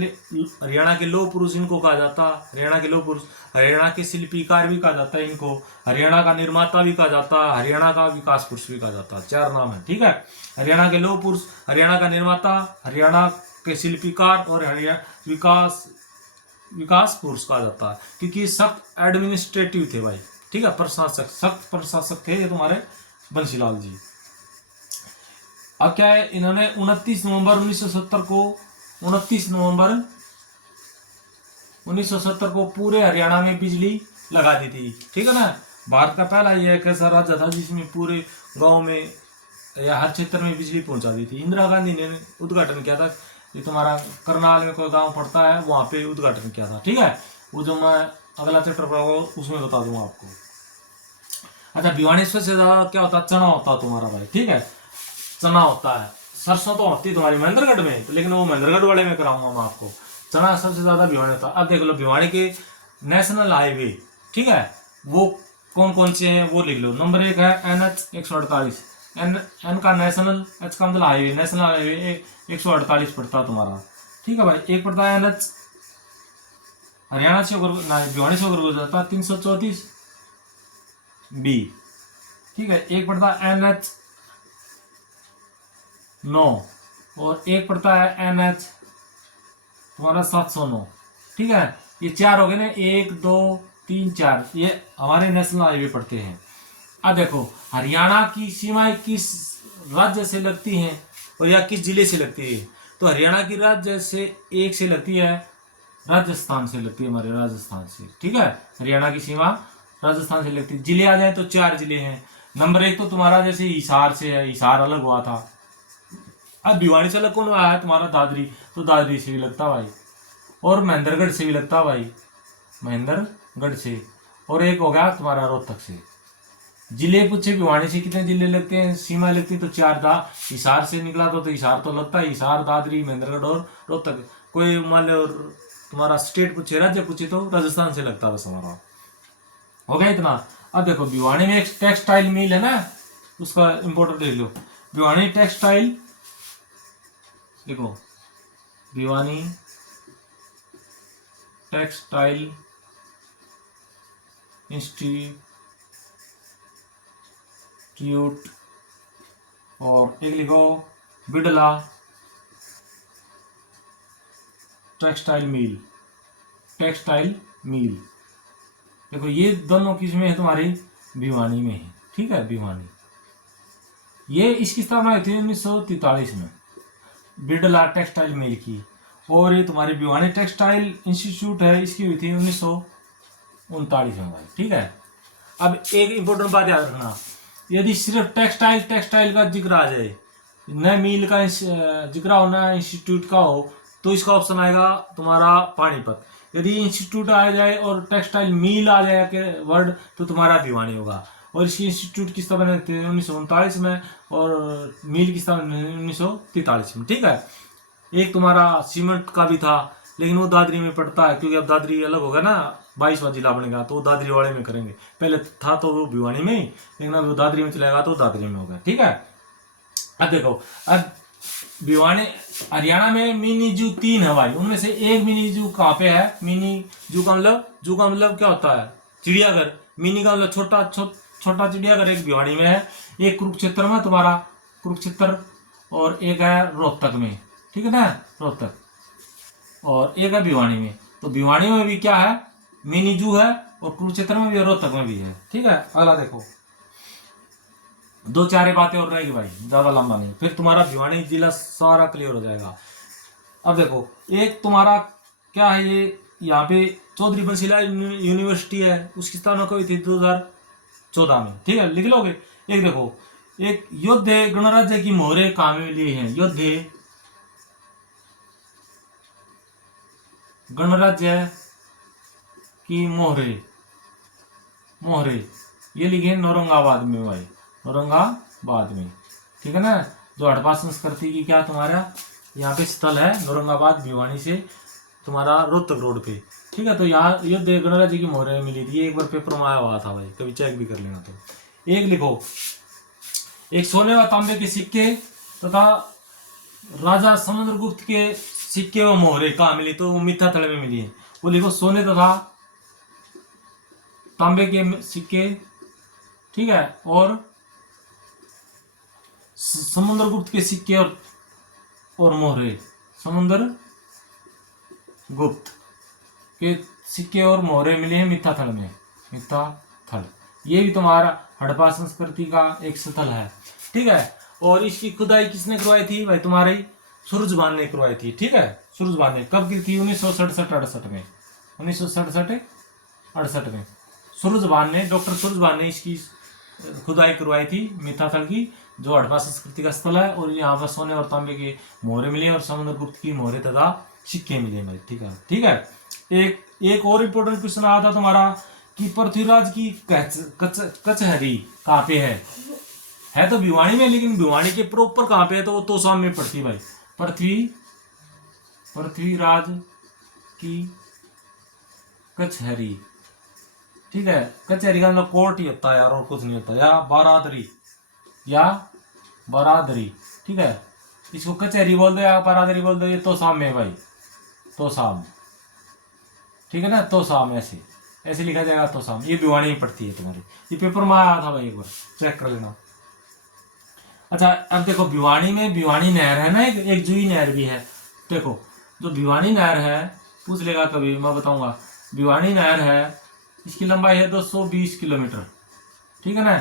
हरियाणा के लौह पुरुष इनको कहा जाता, हरियाणा के लौह पुरुष, हरियाणा के शिल्पीकार भी कहा जाता है इनको, हरियाणा का निर्माता भी कहा जाता है, हरियाणा का विकास पुरुष भी कहा जाता है। 4 नाम है, ठीक है। हरियाणा के लौह पुरुष, हरियाणा का निर्माता, हरियाणा के शिल्पीकार और हरियाणा विकास पुरुष कहा जाता है, क्योंकि सख्त एडमिनिस्ट्रेटिव थे भाई, ठीक है, प्रशासक, सख्त प्रशासक थे ये तुम्हारे बंसीलाल जी। अब क्या है, इन्होंने 29 नवंबर 1970 को पूरे हरियाणा में बिजली लगा दी थी, ठीक है ना। भारत का पहला यह एक ऐसा राज्य था जिसमें पूरे गांव में या हर क्षेत्र में बिजली पहुंचा दी थी। इंदिरा गांधी ने उद्घाटन किया था, ये तुम्हारा करनाल में कोई गांव पड़ता है, वहां पे उद्घाटन किया था, ठीक है। वो जो मैं अगला चैप्टर पढ़ाऊंगा उसमें बता दूंगा आपको। अच्छा, भिवानी से ज्यादा क्या होता है? चना होता है तुम्हारा भाई, ठीक है, चना होता है। सरसों तो होती है तुम्हारी महेंद्रगढ़ में, तो लेकिन वो महेंद्रगढ़ वाले में कराऊंगा मैं आपको। चना सबसे ज्यादा भिवानी होता है। अब देख लो भिवानी के नेशनल हाईवे, ठीक है, वो कौन कौन से हैं वो लिख लो। नंबर 1 है NH 148, एन का नेशनल, एच का मतलब हाईवे, नेशनल हाईवे 148 पड़ता है तुम्हारा, ठीक है भाई। एक पड़ता है NH हरियाणा से होकर भिवानी से होकर गुजरता है 334B, ठीक है। एक पड़ता है NH 9 और एक पड़ता है NH तुम्हारा 709, ठीक है। ये 4 हो गए ना, 1 2 3 4, ये हमारे नेशनल हाईवे पड़ते हैं। अब देखो, हरियाणा की सीमाएं किस राज्य से लगती हैं और या किस जिले से लगती है? तो हरियाणा की राज्य से एक से लगती है, राजस्थान से लगती है, हमारे राजस्थान से, ठीक है। हरियाणा की सीमा राजस्थान से लगती है। जिले आ जाए तो 4 जिले हैं। नंबर 1 तो तुम्हारा जैसे हिसार से है, हिसार अलग हुआ था। अब भिवानी से अलग कौन आया है तुम्हारा? दादरी, तो दादरी से भी लगता भाई, और महेंद्रगढ़ से भी लगता भाई, महेंद्रगढ़ से। और एक हो गया तुम्हारा रोहतक से। जिले पूछे भिवानी से कितने जिले लगते हैं, सीमा लगती है, तो 4 हिसार से निकला तो हिसार तो लगता है, हिसार, दादरी, महेंद्रगढ़ और रोहतक। कोई मान लो तुम्हारा स्टेट पूछे, राज्य पूछे तो राजस्थान से लगता है बस हमारा। हो गया इतना। अब देखो भिवानी में एक टेक्सटाइल मिल है ना, उसका इंपोर्टेंट देख लो। भिवानी टेक्सटाइल, देखो भिवानी टेक्सटाइल इंस्टीट्यूट, और एक लिखो Birla textile mill, textile mill. देखो ये दोनों किस में है, तुम्हारी भिवानी में है, ठीक है, भिवानी। ये इसकी स्थापना हुई थी 1943 में, बिड़ला टेक्सटाइल मिल की। और ये तुम्हारी भिवानी टेक्सटाइल इंस्टीट्यूट है, इसकी हुई थी 1939 में भाई, ठीक है। अब एक इंपॉर्टेंट बात याद रखना, यदि सिर्फ टेक्सटाइल का जिक्र आ जाए, न मिल का जिक्र हो ना इंस्टीट्यूट का हो, तो इसका ऑप्शन आएगा तुम्हारा पानीपत। यदि इंस्टीट्यूट आ जाए और टेक्सटाइल मिल आ जाए के वर्ड, तो तुम्हारा भिवानी होगा। और इसकी इंस्टीट्यूट की स्थापना 1939 में और मिल की स्थापना 1943 में, ठीक है। एक तुम्हारा सीमेंट का भी था, लेकिन वो दादरी में पड़ता है, क्योंकि अब दादरी अलग होगा ना, 22वां जिला बनेगा, तो वो दादरी वाले में करेंगे। पहले था तो वो भिवानी में ही, लेकिन अब वो दादरी में चलेगा तो दादरी में होगा, ठीक है। अब देखो, अब भिवानी हरियाणा में मिनी जू 3 है भाई, उनमें से एक मिनी जू कहाँ पे है? मिनी जू का मतलब क्या होता है? चिड़ियाघर। मिनी का मतलब छोटा चिड़ियाघर एक भिवानी में है, एक कुरुक्षेत्र में तुम्हारा कुरुक्षेत्र, और एक है रोहतक में, ठीक है ना, रोहतक, और एक है भिवानी में। तो भिवानी में भी क्या है? मिनी जू है, और कुरुक्षेत्र में भी है, रोहतक में भी है, ठीक है। अगला देखो, 2-4 बातें और रहेगी भाई, ज्यादा लंबा नहीं, फिर तुम्हारा भिवानी जिला सारा क्लियर हो जाएगा। अब देखो, एक तुम्हारा क्या है, ये यहाँ पे चौधरी बंसीलाल यूनिवर्सिटी है, उसकी स्थापना हुई थी 2014 में, ठीक है, लिख लोगे। एक देखो, एक योद्धे गणराज्य की मोहरे कहाँ में मिली है? योद्धे गणराज्य की मोहरे ये लिखे औरंगाबाद में भाई, औरंगाबाद में, ठीक है ना। जो हड़प्पा संस्कृति की क्या तुम्हारा यहाँ पे स्थल है, औरंगाबाद भिवानी से तुम्हारा रोहतक रोड पे, ठीक है। तो यहाँ युद्ध गणराज्य की मोहरें मिली थी, एक बार पेपर में आया हुआ था भाई, कभी चेक भी कर लेना। तो एक लिखो, एक सोने व तांबे के सिक्के तथा राजा समुद्रगुप्त के सिक्के व मोहरे कहाँ मिली? तो वो मिथ्याथल में मिली है। वो लिखो, सोने तथा तांबे के सिक्के, ठीक है, और समुद्रगुप्त के सिक्के और मोहरे, समुद्रगुप्त के सिक्के और मोहरे मिले हैं मिथ्याथल में, मिथ्याथल। ये भी तुम्हारा हड़प्पा संस्कृति का एक स्थल है, ठीक है। और इसकी खुदाई किसने करवाई थी भाई? तुम्हारे सूरजभान ने करवाई थी, ठीक है। सूरजभान ने कब की थी? 1967-68 में, 1967-68 में सूरजभान ने, डॉक्टर सूरजभान ने इसकी खुदाई करवाई थी मिथ्याथल की, जो हड़प्पा संस्कृति का स्थल है। और यहाँ पर सोने और तांबे के मोहरे मिले और समुद्रगुप्त की मोहरे तथा सिक्के मिले भाई, ठीक है, ठीक है। एक और इम्पोर्टेंट क्वेश्चन आया था तुम्हारा कि पृथ्वीराज की कचहरी कहाँ पे है तो भिवानी में, लेकिन भिवानी के प्रॉपर कहाँ पे है? तो वो तोशाम में पड़ती है भाई। पृथ्वीराज की कचहरी, ठीक है। कचहरी का मतलब कोर्ट ही होता है यार, और कुछ नहीं होता, या बारादरी, ठीक है। इसको कचहरी बोल दो या बारादरी बोल दो, ये तोशाम में भाई, तोशाम, ठीक है ना, तोशाम, ऐसे लिखा जाएगा तोशाम। ये भिवानी में पड़ती है तुम्हारी, ये पेपर में आया था भाई, एक बार चेक कर लेना। अच्छा, अब देखो, भिवानी में भिवानी नहर है ना, एक जूही नहर भी है। देखो, जो भिवानी नहर है, पूछ लेगा कभी, मैं बताऊंगा। भिवानी नहर है, इसकी लंबाई है 220 किलोमीटर, ठीक है ना,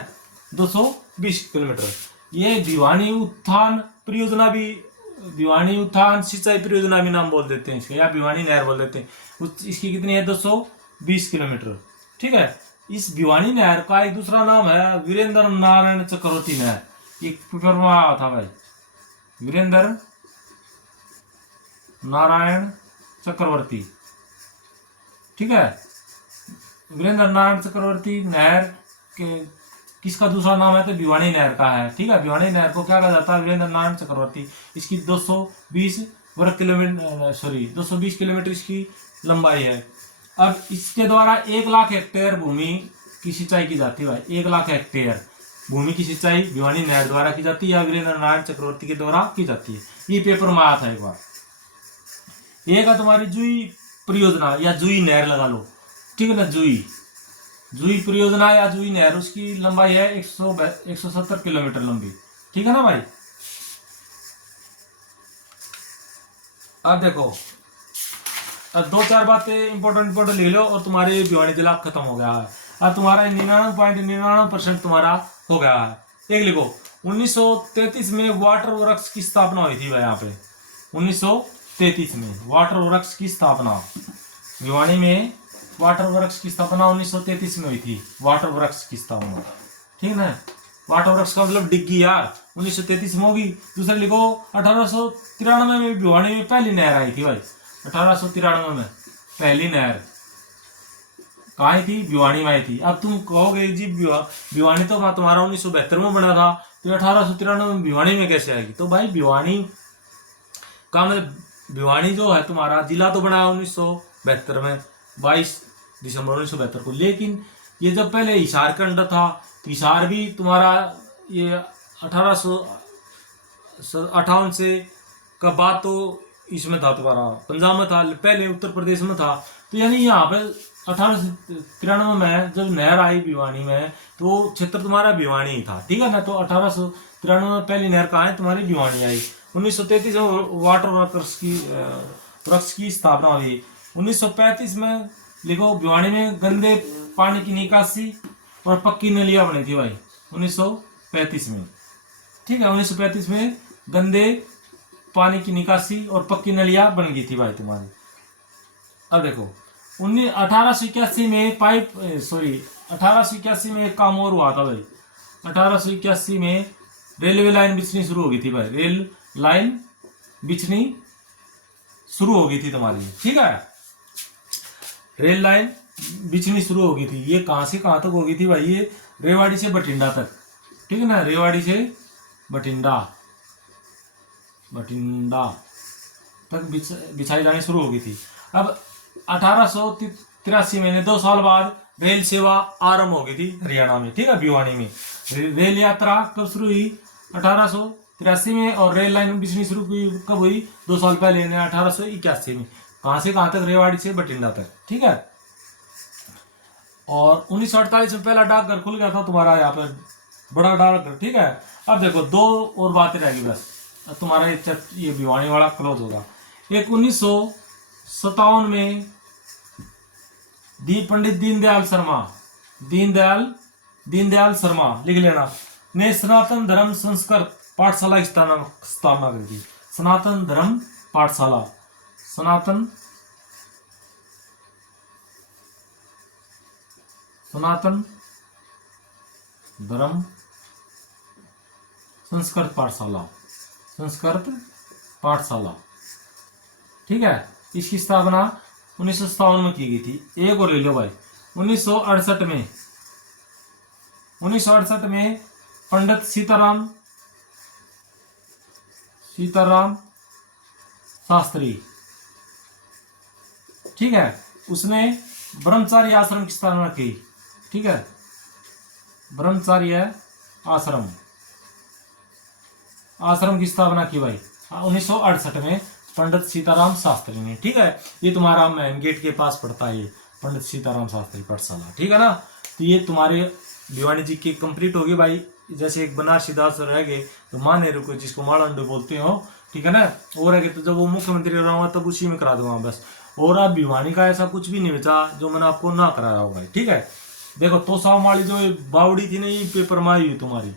220 किलोमीटर। ये भिवानी उत्थान परियोजना भी, भिवानी उत्थान सिंचाई परियोजना भी नाम बोल देते हैं इसके, या भिवानी नहर बोल देते हैं। इसकी कितनी है? 220 किलोमीटर, ठीक है। इस भिवानी नहर का एक दूसरा नाम है वीरेंद्र नारायण चक्रवर्ती नहर। एक पेपर में आया था भाई, वीरेंद्र नारायण चक्रवर्ती, ठीक है। वीरेंद्र नारायण चक्रवर्ती नहर के किसका दूसरा नाम है? तो भिवानी नहर का है, ठीक है। भिवानी नहर को क्या कहा जाता है? वीरेंद्र नारायण चक्रवर्ती। इसकी 220 किलोमीटर इसकी लंबाई है। अब इसके द्वारा 1 लाख हेक्टेयर भूमि की सिंचाई की जाती है भाई। 1 लाख हेक्टेयर भूमि की सिंचाई भिवानी नहर द्वारा की जाती है या वीरेंद्र नारायण चक्रवर्ती के द्वारा की जाती है। ये पेपर में आया था एक बार। एक है तुम्हारी जुई परियोजना या जुई नहर लगा लो, ठीक है ना। जुई परियोजना या जुई नहर, उसकी लंबाई है 170 किलोमीटर लंबी, ठीक है ना भाई। अब देखो, अब 2-4 बातें इंपॉर्टेंट लिख लो और तुम्हारे भिवानी जिला खत्म हो गया है। अब तुम्हारा 99.99% तुम्हारा हो गया है। एक लिखो, 1933 में वाटर वर्क्स की स्थापना हुई थी भाई। यहाँ पे 1933 में वाटर वर्क्स की स्थापना, भिवानी में वाटर वर्क्स की स्थापना 1933 में हुई थी। वाटर वर्क्स की स्थापना, ठीक है ना। वाटर वर्क्स का मतलब डिग्गी यार, 1933 में होगी। दूसरा लिखो, 1893 में भिवानी में पहली नहर आई थी भाई। 1893 में पहली नहर कहाँ आई थी? भिवानी में आई थी। अब तुम कहोगे जी भिवानी तो तुम्हारा 1972 में बना था, तो 1893 में भिवानी में कैसे आएगी? तो भाई भिवानी का मतलब, भिवानी जो है तुम्हारा जिला तो बना 1972 में, 22 दिसंबर 1972 को। लेकिन ये जब पहले हिसार के अंडर था, तो हिसार भी तुम्हारा ये 1858 से का बाद तो इसमें था, तुम्हारा पंजाब में था, पहले उत्तर प्रदेश में था। तो यानी यहाँ पे 1893 में जब नहर आई भिवानी में, तो क्षेत्र तुम्हारा भिवानी ही था, ठीक है ना। तो 1893 में पहली नहर कहाँ है? तुम्हारी भिवानी आई। 1933 में वाटर वर्क्स की स्थापना हुई। 1935 में लिखो, भिवानी में गंदे पानी की निकासी और पक्की नलियां बनी थी भाई 1935 में, ठीक है। 1935 में गंदे पानी की निकासी और पक्की नलियां बन गई थी भाई तुम्हारी। अब देखो, 1881 में 1881 में एक काम और हुआ था भाई। 1881 में रेलवे लाइन बिछनी शुरू हो गई थी भाई। रेल लाइन बिछनी शुरू हो गई थी तुम्हारी, ठीक है। रेल लाइन बिछनी शुरू हो गई थी। ये कहां से कहां तक हो गई थी भाई? ये रेवाड़ी से बठिंडा तक, ठीक है ना। रेवाड़ी से बठिंडा तक बिछाई जानी शुरू हो गई थी। अब 1883 में 2 साल बाद रेल सेवा आरंभ हो गई थी हरियाणा में, ठीक है, भिवानी में। रेल यात्रा कब शुरू हुई? 1883 में। और रेल लाइन बिछनी शुरू कब हुई? 2 साल पहले, 1881 में। कहां से कहां तक? रेवाड़ी से बठिंडा तक, ठीक है। और 1948 में पहला डाकघर खुल गया था तुम्हारा यहाँ पर, बड़ा डाकघर, ठीक है। अब देखो, 2 और बातें रहेगी बस, तुम्हारा ये भिवानी वाला क्लोज होगा। एक 1957 में पंडित दीनदयाल शर्मा लिख लेना, ने सनातन धर्म संस्कृत पाठशाला की स्थापना करी थी। सनातन धर्म पाठशाला, सनातन धर्म संस्कृत पाठशाला, ठीक है। इसकी स्थापना 1957 में की गई थी। एक और ले लो भाई, 1968 में पंडित सीताराम शास्त्री, ठीक है, उसने ब्रह्मचारी आश्रम की स्थापना की, ठीक है। ब्रह्मचार्य आश्रम की स्थापना की भाई 1968 में पंडित सीताराम शास्त्री ने, ठीक है। ये तुम्हारा मैन गेट के पास पड़ता है, ये पंडित सीताराम शास्त्री पाठशाला, ठीक है ना। तो ये तुम्हारे भिवानी जी की कंप्लीट होगी भाई। जैसे एक बनारसी दास रह गए तो माने रुको, जिसको मालंडो बोलते हो, ठीक है ना। और आगे तो जब वो मुख्यमंत्री रहा तब उसी में करा दूंगा बस। और अब भिवानी का ऐसा कुछ भी नहीं बचा जो मैंने आपको ना कराया हो भाई, ठीक है। देखो, तोसाव माली जो बावड़ी थी ना, ये पेपर में आई हुई तुम्हारी।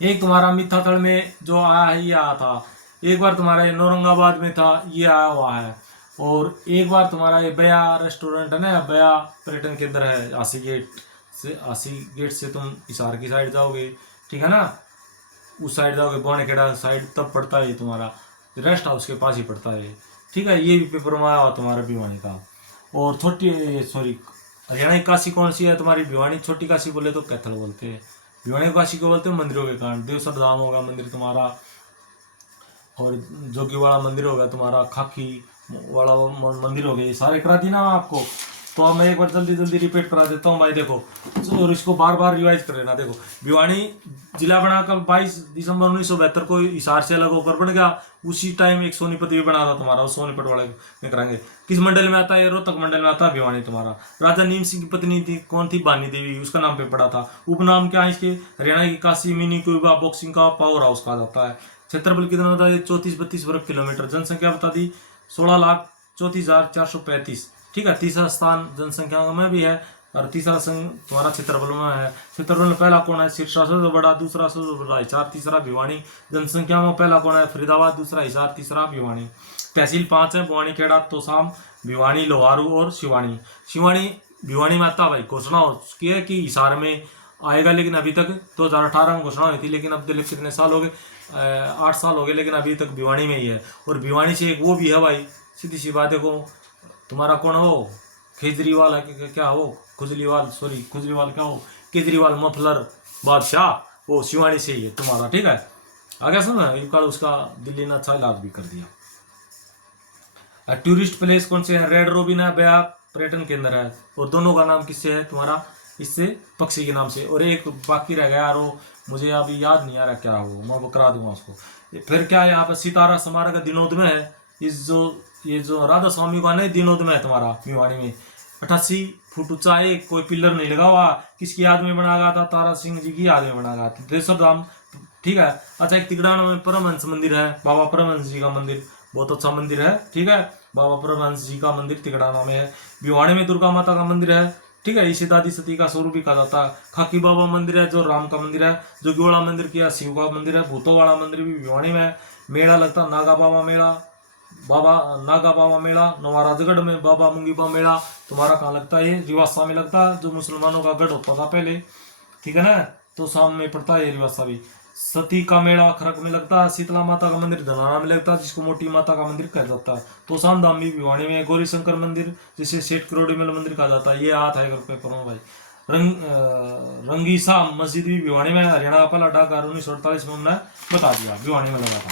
एक तुम्हारा मिथाथल में जो आया है, ये आया था। एक बार तुम्हारा ये औरंगाबाद में था, ये आया हुआ है। और एक बार तुम्हारा ये बया रेस्टोरेंट है ना, बया पर्यटन केंद्र है, आसी गेट से तुम हिसार की साइड जाओगे, ठीक है ना, उस साइड जाओगे, बौनेखेड़ा साइड तब पड़ता है तुम्हारा, रेस्ट हाउस के पास ही पड़ता है, ठीक है। ये भी पेपर में आया हुआ तुम्हारा भिवानी का। और हरियाणा की काशी कौन सी है तुम्हारी? भिवानी छोटी काशी बोले तो कैथल बोलते हैं, भिवानी काशी को बोलते हैं मंदिरों के कारण। देवसर धाम होगा मंदिर तुम्हारा, और जोगीवाड़ा मंदिर होगा तुम्हारा, खाकी वाला मंदिर हो गया, ये सारे करा दी ना आपको। तो अब मैं एक बार जल्दी जल्दी रिपीट करा देता हूँ भाई, देखो और इसको बार बार रिवाइज कर लेना। देखो भिवानी जिला बनाकर 22 दिसंबर 1972 को हिसार से अलग होकर बन गया। उसी टाइम एक सोनीपत भी बना था तुम्हारा, उस सोनीपत वाले में कराएंगे। किस मंडल में आता है? रोहतक मंडल में आता है भिवानी तुम्हारा। राजा नीम सिंह की पत्नी थी, कौन थी? बानी देवी, उसका नाम पे पड़ा था। उपनाम क्या है इसके? हरियाणा की काशी मिनी क्यूबा बॉक्सिंग का पावर हाउस कहा जाता है। क्षेत्रफल कितना होता है? 34-32 वर्ग किलोमीटर। जनसंख्या बता दी 16,34,435। ठीक है, तीसरा स्थान जनसंख्या में भी है और तीसरा तुम्हारा क्षेत्रफल में है। क्षेत्रफल में पहला कौन है? सिरसा सबसे बड़ा, दूसरा सबसे बड़ा हिसार, तीसरा भिवानी। जनसंख्या में पहला कौन है? फरीदाबाद, दूसरा हिसार, तीसरा भिवानी। तहसील 5 है, बुआनी, खेड़ा, तोसाम, भिवानी, लोहारू और शिवानी। शिवानी भिवानी में आता भाई। घोषणा हो चुकी है कि हिसार में आएगा, लेकिन अभी तक 2018 में घोषणा हुई थी, लेकिन अब दिल्ली कितने साल हो गए? 8 साल हो गए, लेकिन अभी तक भिवानी में ही है। और भिवानी से एक वो भी है भाई, सीधी सी बात। देखो तुम्हारा कौन हो? केजरीवाल है क्या हो? खुजलीवाल, सॉरी खुजलीवाल क्या हो? केजरीवाल मफलर बादशाह, वो शिवानी से ही है तुम्हारा। ठीक है, आगे सुना एक बार उसका दिल्ली ने अच्छा इलाज भी कर दिया। टूरिस्ट प्लेस कौन से है? रेड रोबिन है, बया पर्यटन केंद्र है। और दोनों का नाम किससे है तुम्हारा? इससे पक्षी के नाम से। और एक बाकी रह गया यार, वो मुझे अभी याद नहीं आ रहा क्या हो, मैं वो करा दूंगा उसको। फिर क्या है यहाँ पर? सितारा स्मारक दिनोद में है। इस ये जो राधा स्वामी का नहीं दिनोद में है तुम्हारा भिवानी में। 88 फुट ऊंचा है, कोई पिलर नहीं लगा हुआ। किसकी याद में बना गया था? तारा सिंह जी की याद में बना गया था। देसर धाम। ठीक है, अच्छा एक तिगड़ाना में परमहंस मंदिर है, बाबा परमहंस जी का मंदिर, बहुत अच्छा मंदिर है। ठीक है, बाबा परमहंस जी का मंदिर तिगड़ाना में है। भिवानी में दुर्गा माता का मंदिर है। ठीक है, इसे दादी सती का स्वरूप भी कहा जाता है। खाकी बाबा मंदिर है जो राम का मंदिर है। जोगीवाड़ा मंदिर किया शिव का मंदिर है। भूतोवाड़ा मंदिर भी भिवानी में है। मेला लगता नागा बाबा मेला, बाबा नागा बाबा मेला। नवाराजगढ़ में बाबा मुंगीबा मेला तुम्हारा कहाँ लगता है? ये रिवासा में लगता है, जो मुसलमानों का गढ़ होता था पहले। ठीक है ना, तो शाम में पड़ता है ये रिवासा भी। सती का मेला खरक में लगता है। शीतला माता का मंदिर धनाना में लगता है, जिसको मोटी माता का मंदिर कहा जाता है। तो शाम धाम भी भिवानी में। गौरी शंकर मंदिर जिसे सेठ करोड़ी में मंदिर कहा जाता है, ये आता है पेपर में भाई। रंगीसा मस्जिद भी भिवानी में। हरियाणा का पहला डाकघर 1948 में हमने बता दिया, भिवानी में लगा था।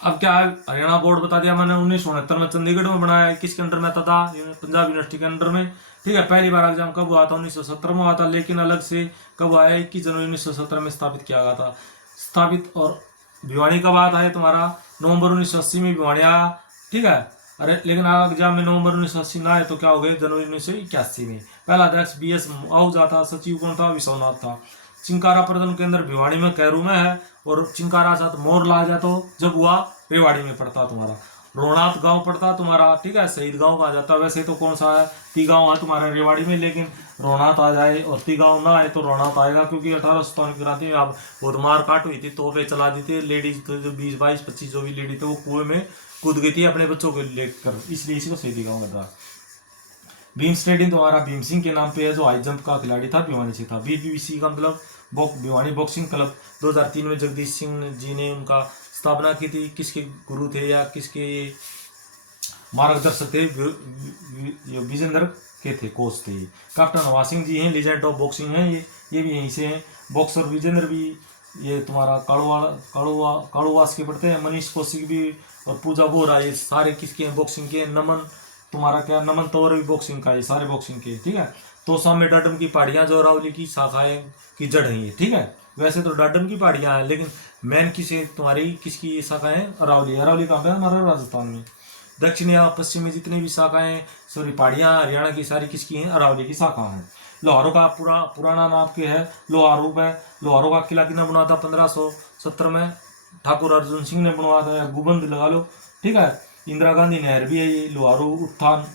अब क्या है? हरियाणा बोर्ड बता दिया मैंने 1969 में चंडीगढ़ में बनाया। किसके अंडर में आता था? पंजाब यूनिवर्सिटी के अंडर में। ठीक है, पहली बार एग्जाम कब हुआ था? 1917 में हुआ था, लेकिन अलग से कब आया? 21 जनवरी 1917 में स्थापित किया गया था। स्थापित। और भिवानी कब आया था? तुम्हारा नवंबर 1980 में भिवानी आया। ठीक है, अरे लेकिन एग्जाम में नवंबर 1980 ना आए तो क्या हो गए? जनवरी 1981 में। पहला अध्यक्ष BS आहूजा था। सचिव कौन था? विश्वनाथ था। चिंकारा पर्यटन केंद्र भिवानी में, कैरू में है। और चिंकारा साथ मोर ला जा तो जब हुआ रेवाड़ी में पड़ता तुम्हारा। रोनाथ गांव पड़ता तुम्हारा। ठीक है, शहीद गांव कहा जाता है। वैसे तो कौन सा है? ती गांव है तुम्हारा रेवाड़ी में, लेकिन रोनाथ आ जाए और ती गांव ना आए तो रोनाथ आएगा, क्योंकि 1857 की क्रांति में आप बहुत मार काट हुई थी, तोपे चला दी थी। लेडीज तो जो 20, 22, 25 जो भी लेडी थे वो कुएं में कूद गई थी अपने बच्चों को लेकर, इसलिए इसको शहीदी गांव कहता है। भीम स्टेडियम तुम्हारा भीम सिंह के नाम पे है, जो हाई जंप का खिलाड़ी था, भिवानी से था। BBBC का मतलब भिवानी बॉक्सिंग क्लब। 2003 में जगदीश सिंह जी ने उनका स्थापना की थी। किसके गुरु थे या किसके मार्गदर्शक थे? विजेंद्र के थे, कोच थे। कैप्टन हवा सिंह जी हैं, लीजेंड ऑफ बॉक्सिंग हैं ये भी यहीं से हैं। बॉक्सर विजेंद्र भी ये तुम्हारा काड़ूवास के पढ़ते हैं। मनीष कौशिक भी और पूजा बोरा, ये सारे किसके हैं? बॉक्सिंग के। नमन तुम्हारा क्या? नमन तंवर भी बॉक्सिंग का, ये सारे बॉक्सिंग के। ठीक है, तो सामने डाडम की पहाड़ियां जो अरावली की शाखाएं की जड़ है ये। ठीक है, वैसे तो डाडम की पहाड़ियां हैं, लेकिन मेन किसे तुम्हारी किसकी शाखाएं? अरावली। अरावली कहाँ पे है? हमारा राजस्थान में। दक्षिण या पश्चिम में जितनी भी शाखाएं, सॉरी पहाड़ियां हरियाणा की, सारी किसकी हैं? अरावली की शाखा है। लोहारू का पुराना नाम क्या है? लोहारू है। लोहारू का किला कितना बना था? 1570 में ठाकुर अर्जुन सिंह ने बनवाया था। गुबंद लगा लो। ठीक है, इंदिरा गांधी नहर भी है ये। लोहारू उत्थान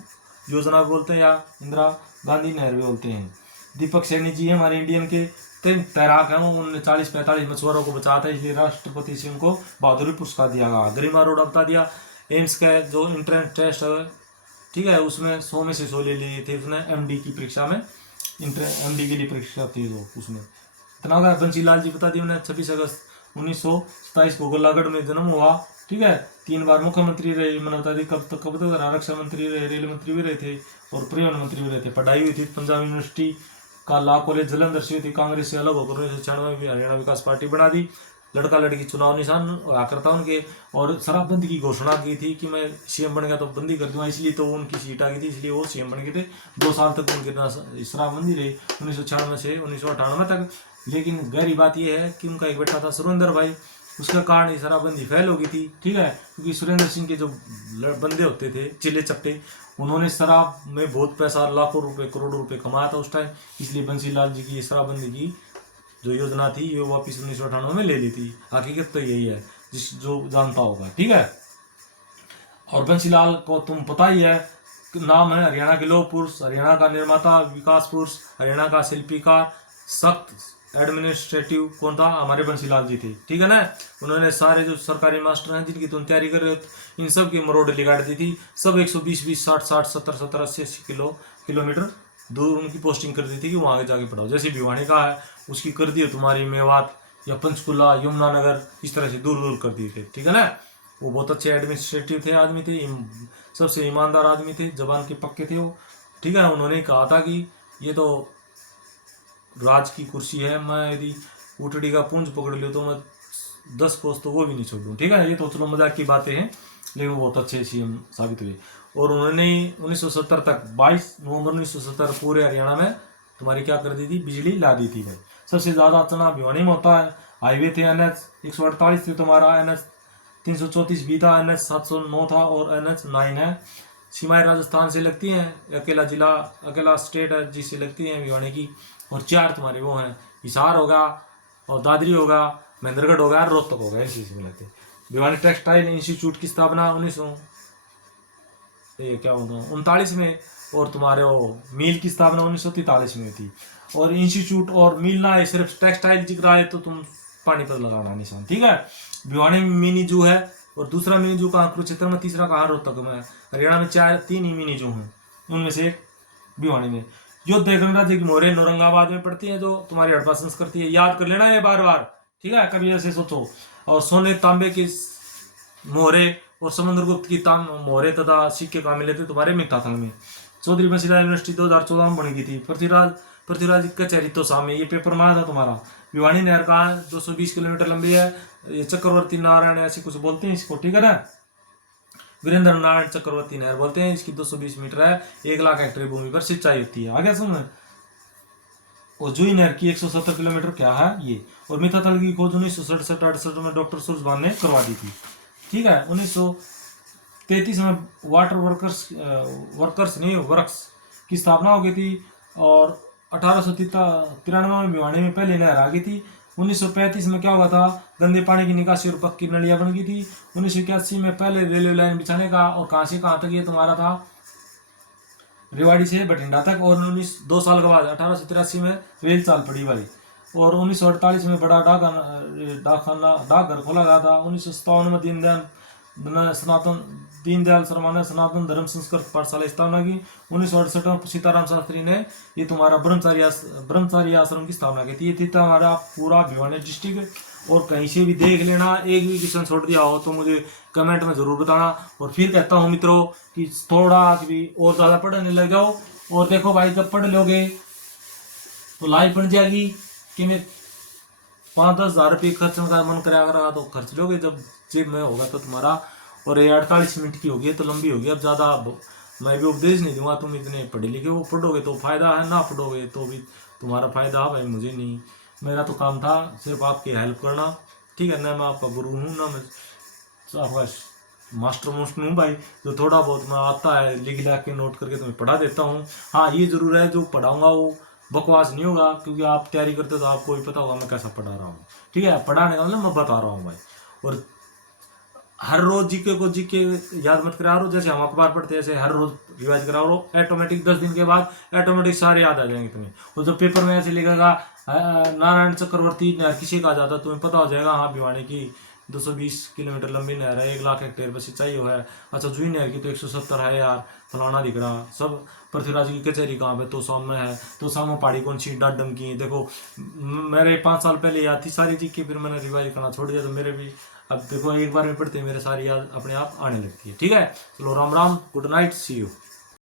योजना भी बोलते हैं या इंदिरा गांधी नहर भी बोलते हैं। दीपक सैनी जी है हमारे इंडियन के तैराक हैं। उन्होंने 40-45 मछुआरों को बचाया था, इसलिए राष्ट्रपति से उनको बहादुरी पुरस्कार दिया गया। गरिमा रोड बता दिया। एम्स का जो एंट्रेंस टेस्ट है, ठीक है, उसमें 100 में से 100 ले लिए थे उसने। MD की परीक्षा में, MD के लिए परीक्षा थी जो उसमें इतना होगा। बंसीलाल जी बता दिया उन्हें 26 अगस्त 1927 को गोलागढ़ में जन्म हुआ। ठीक है, 3 बार मुख्यमंत्री रहे। मैंने बता दी कब तक रक्षा मंत्री रहे, रेल मंत्री भी रहे थे और परिवहन मंत्री भी रहे थे। पढ़ाई हुई थी पंजाब यूनिवर्सिटी का लॉ कॉलेज जलंधर से हुई थी। कांग्रेस से अलग होकर 1996 में हरियाणा विकास पार्टी बना दी। लड़का लड़की चुनाव निशान हुआ करता उनके, और शराबबंदी की घोषणा की थी कि मैं सीएम बन गया तो बंदी कर दूंगा, इसलिए तो उनकी सीट आ गई थी, इसलिए वो सीएम बन गए थे। 2 साल तक उनकी शराबबंदी रही 1996 से 1998 तक। लेकिन गहरी बात यह है कि उनका एक बेटा था सुरेंद्र भाई, उसका कारण ये शराबबंदी फैल हो गई थी, ठीक है, क्योंकि सुरेंद्र सिंह के जो बंदे होते थे चिल्ले चप्टे, उन्होंने शराब में बहुत पैसा लाखों रुपए करोड़ों रुपए कमाया था उस टाइम, इसलिए बंसीलाल जी की शराबबंदी की जो योजना थी ये वापिस 1998 में ले ली थी। हकीकत तो यही है, जिस जो जानता होगा, ठीक है। और बंसीलाल को तुम पता ही है, नाम है हरियाणा के लौह पुरुष, हरियाणा का निर्माता, विकास पुरुष, हरियाणा का शिल्पीकार, सख्त एडमिनिस्ट्रेटिव कौन था, हमारे बंसीलाल जी थे, ठीक है ना। उन्होंने सारे जो सरकारी मास्टर हैं जिनकी तुम तैयारी कर रहे हो इन सब की मरोड़ लिगाड़ दी थी, सब 120 60 60 70 70 80 किलोमीटर दूर उनकी पोस्टिंग कर दी थी कि वहाँ आगे जाके पढ़ाओ। जैसे भिवानी का है उसकी कर दी है तुम्हारी मेवात या पंचकुला यमुनानगर, इस तरह से दूर दूर कर दिए थे, ठीक है ना। वो बहुत अच्छे एडमिनिस्ट्रेटिव थे आदमी थे, सबसे ईमानदार आदमी थे, जबान के पक्के थे वो, ठीक है। उन्होंने कहा था कि ये तो राज की कुर्सी है, मैं यदि उटड़ी का पूंज पकड़ लियो तो मैं 10 कोस तो वो भी नहीं छोड़ूं, ठीक है। ये तो चलो मजाक की बातें हैं, लेकिन वो बहुत अच्छे सीएम साबित हुए। और उन्होंने 1970 तक 22 नवंबर 1970 पूरे हरियाणा में तुम्हारी क्या कर दी थी, बिजली ला दी थी भाई। सबसे ज़्यादा चुनाव भिवानी में होता है। हाईवे थे NH 148 थे तुम्हारा, NH 334 भी था, NH 709 था और NH 9 है। सीमाएं राजस्थान से लगती हैं, अकेला जिला अकेला स्टेट है जिससे लगती हैं भिवानी की। और 4 तुम्हारे वो हैं, हिसार होगा और दादरी होगा, महेंद्रगढ़ होगा, रोहतक होगा, इसी में लगते हैं। भिवानी टेक्सटाइल इंस्टीट्यूट की स्थापना 1939 में, और तुम्हारे वो मिल की स्थापना 1943 में थी। और इंस्टीट्यूट और मिल ना है, सिर्फ टेक्सटाइल जिक्र आए तो तुम पानीपत लगाना निशान, ठीक है। भिवानी में मिनी जू है, और दूसरा मिनी जू कहाँ कुरुक्षेत्र में, तीसरा कहाँ रोहतक में। हरियाणा में 3 ही मिनी जू हैं, उनमें से एक भिवानी में। जो गणराज्य की मोहरें औरंगाबाद में पड़ती हैं, जो तुम्हारी हड़प्पा संस्कृति है, याद कर लेना ये बार बार, ठीक है, कभी ऐसे सोचो। और सोने तांबे की मोहरे और समुद्रगुप्त की मोहरे तथा सिक्के कहाँ मिले थे, तुम्हारे मिठाथल में। चौधरी बंसीलाल यूनिवर्सिटी 2014 में बन गई थी। पृथ्वीराज कचहरी तो सामने, ये पेपर में आया था तुम्हारा। भिवानी नहर कहाँ है, 220 किलोमीटर लंबी है। ये चक्रवर्ती नारायण ऐसे कुछ बोलते हैं इसको, ठीक है ना, वीरेंद्र नारायण चक्रवर्ती नहर बोलते हैं इसकी। 220 मीटर है, 1 लाख हेक्टेयर भूमि पर सिंचाई होती है, आगे सुन। और जूही नहर की 170 किलोमीटर क्या है ये। और मिठाथल की खोज 1967-68 में डॉक्टर सूरजभान ने करवा दी थी, ठीक है। 1933 में वाटर वर्क्स की स्थापना हो गई थी। और 1893 में भिवानी में पहली नहर आ गई थी। 1935 में क्या हुआ था, गंदे पानी की निकासी और पक्की नलियां बन गई थी। 1981 में पहले रेलवे लाइन बिछाने का, और कहाँ से कहाँ तक ये तुम्हारा था, रेवाड़ी से बठिंडा तक। और 2 साल के बाद 1883 में रेल चाल पड़ी भाई। और 1948 में बड़ा डाकघर खोला गया था। 1957 में दीनदयाल शर्मा ने सनातन धर्म संस्कृत पाठशाला स्थापना की। 1968 में सीताराम शास्त्री ने ये तुम्हारा ब्रह्मचारी आश्रम की स्थापना की थी। ये थी हमारा पूरा भिवानी डिस्ट्रिक्ट। और कहीं से भी देख लेना, एक भी क्वेश्चन छोड़ दिया हो तो मुझे कमेंट में जरूर बताना। और फिर कहता हूँ मित्रों कि थोड़ा भी और ज़्यादा पढ़ने लग जाओ। और देखो भाई, जब पढ़ लोगे तो लाइफ बन जाएगी कि मैं 5-10 हज़ार रुपये खर्च का मन करेगा तो खर्च लोगे जब जेब में होगा तो तुम्हारा। और ये 48 मिनट की होगी तो लंबी होगी, अब ज़्यादा मैं भी उपदेश नहीं दूंगा। तुम इतने पढ़े लिखे हो, पढ़ोगे तो फायदा है, ना पढ़ोगे तो भी तुम्हारा फायदा है भाई, मुझे नहीं। मेरा तो काम था सिर्फ आपकी हेल्प करना, ठीक है ना। मैं आपका गुरु हूँ ना, मैं मास्टर हूँ भाई। जो थोड़ा बहुत मैं आता है लिख ला के नोट करके तुम्हें पढ़ा देता हूँ। हाँ, ये जरूर है जो पढ़ाऊँगा वो बकवास नहीं होगा, क्योंकि आप तैयारी करते हो तो आपको भी पता होगा मैं कैसा पढ़ा रहा हूँ, ठीक है। पढ़ाने का मतलब मैं बता रहा हूँ भाई। और हर रोज जीके याद मत करा रो, जैसे हम अखबार पढ़ते हैं ऐसे हर रोज रिवाइज करा रो। ऑटोमेटिक 10 दिन के बाद ऑटोमेटिक सारे याद आ जाएंगे तुम्हें। और जब पेपर में ऐसे लिखेगा नारायण चक्रवर्ती नहर किसे कहा जाता, तुम्हें पता हो जाएगा हाँ भिवानी की 220 किलोमीटर लंबी नहर है, 1 लाख हेक्टेयर पर सिंचाई है। अच्छा, जूही नहर की तो 170 है यार, फलाना दिखड़ा सब। पृथ्वीराज की कचहरी कहाँ पे, तो सामने है। तो सामने पहाड़ी कौन सी डाडम की, देखो मेरे 5 साल पहले याद थी सारी चीज की, फिर मैंने रिवाइज करना छोड़ दिया तो मेरे भी अब देखो एक बार में पढ़ते मेरे सारी याद अपने आप आने लगती है, ठीक है। चलो Ram Ram, good night, see you.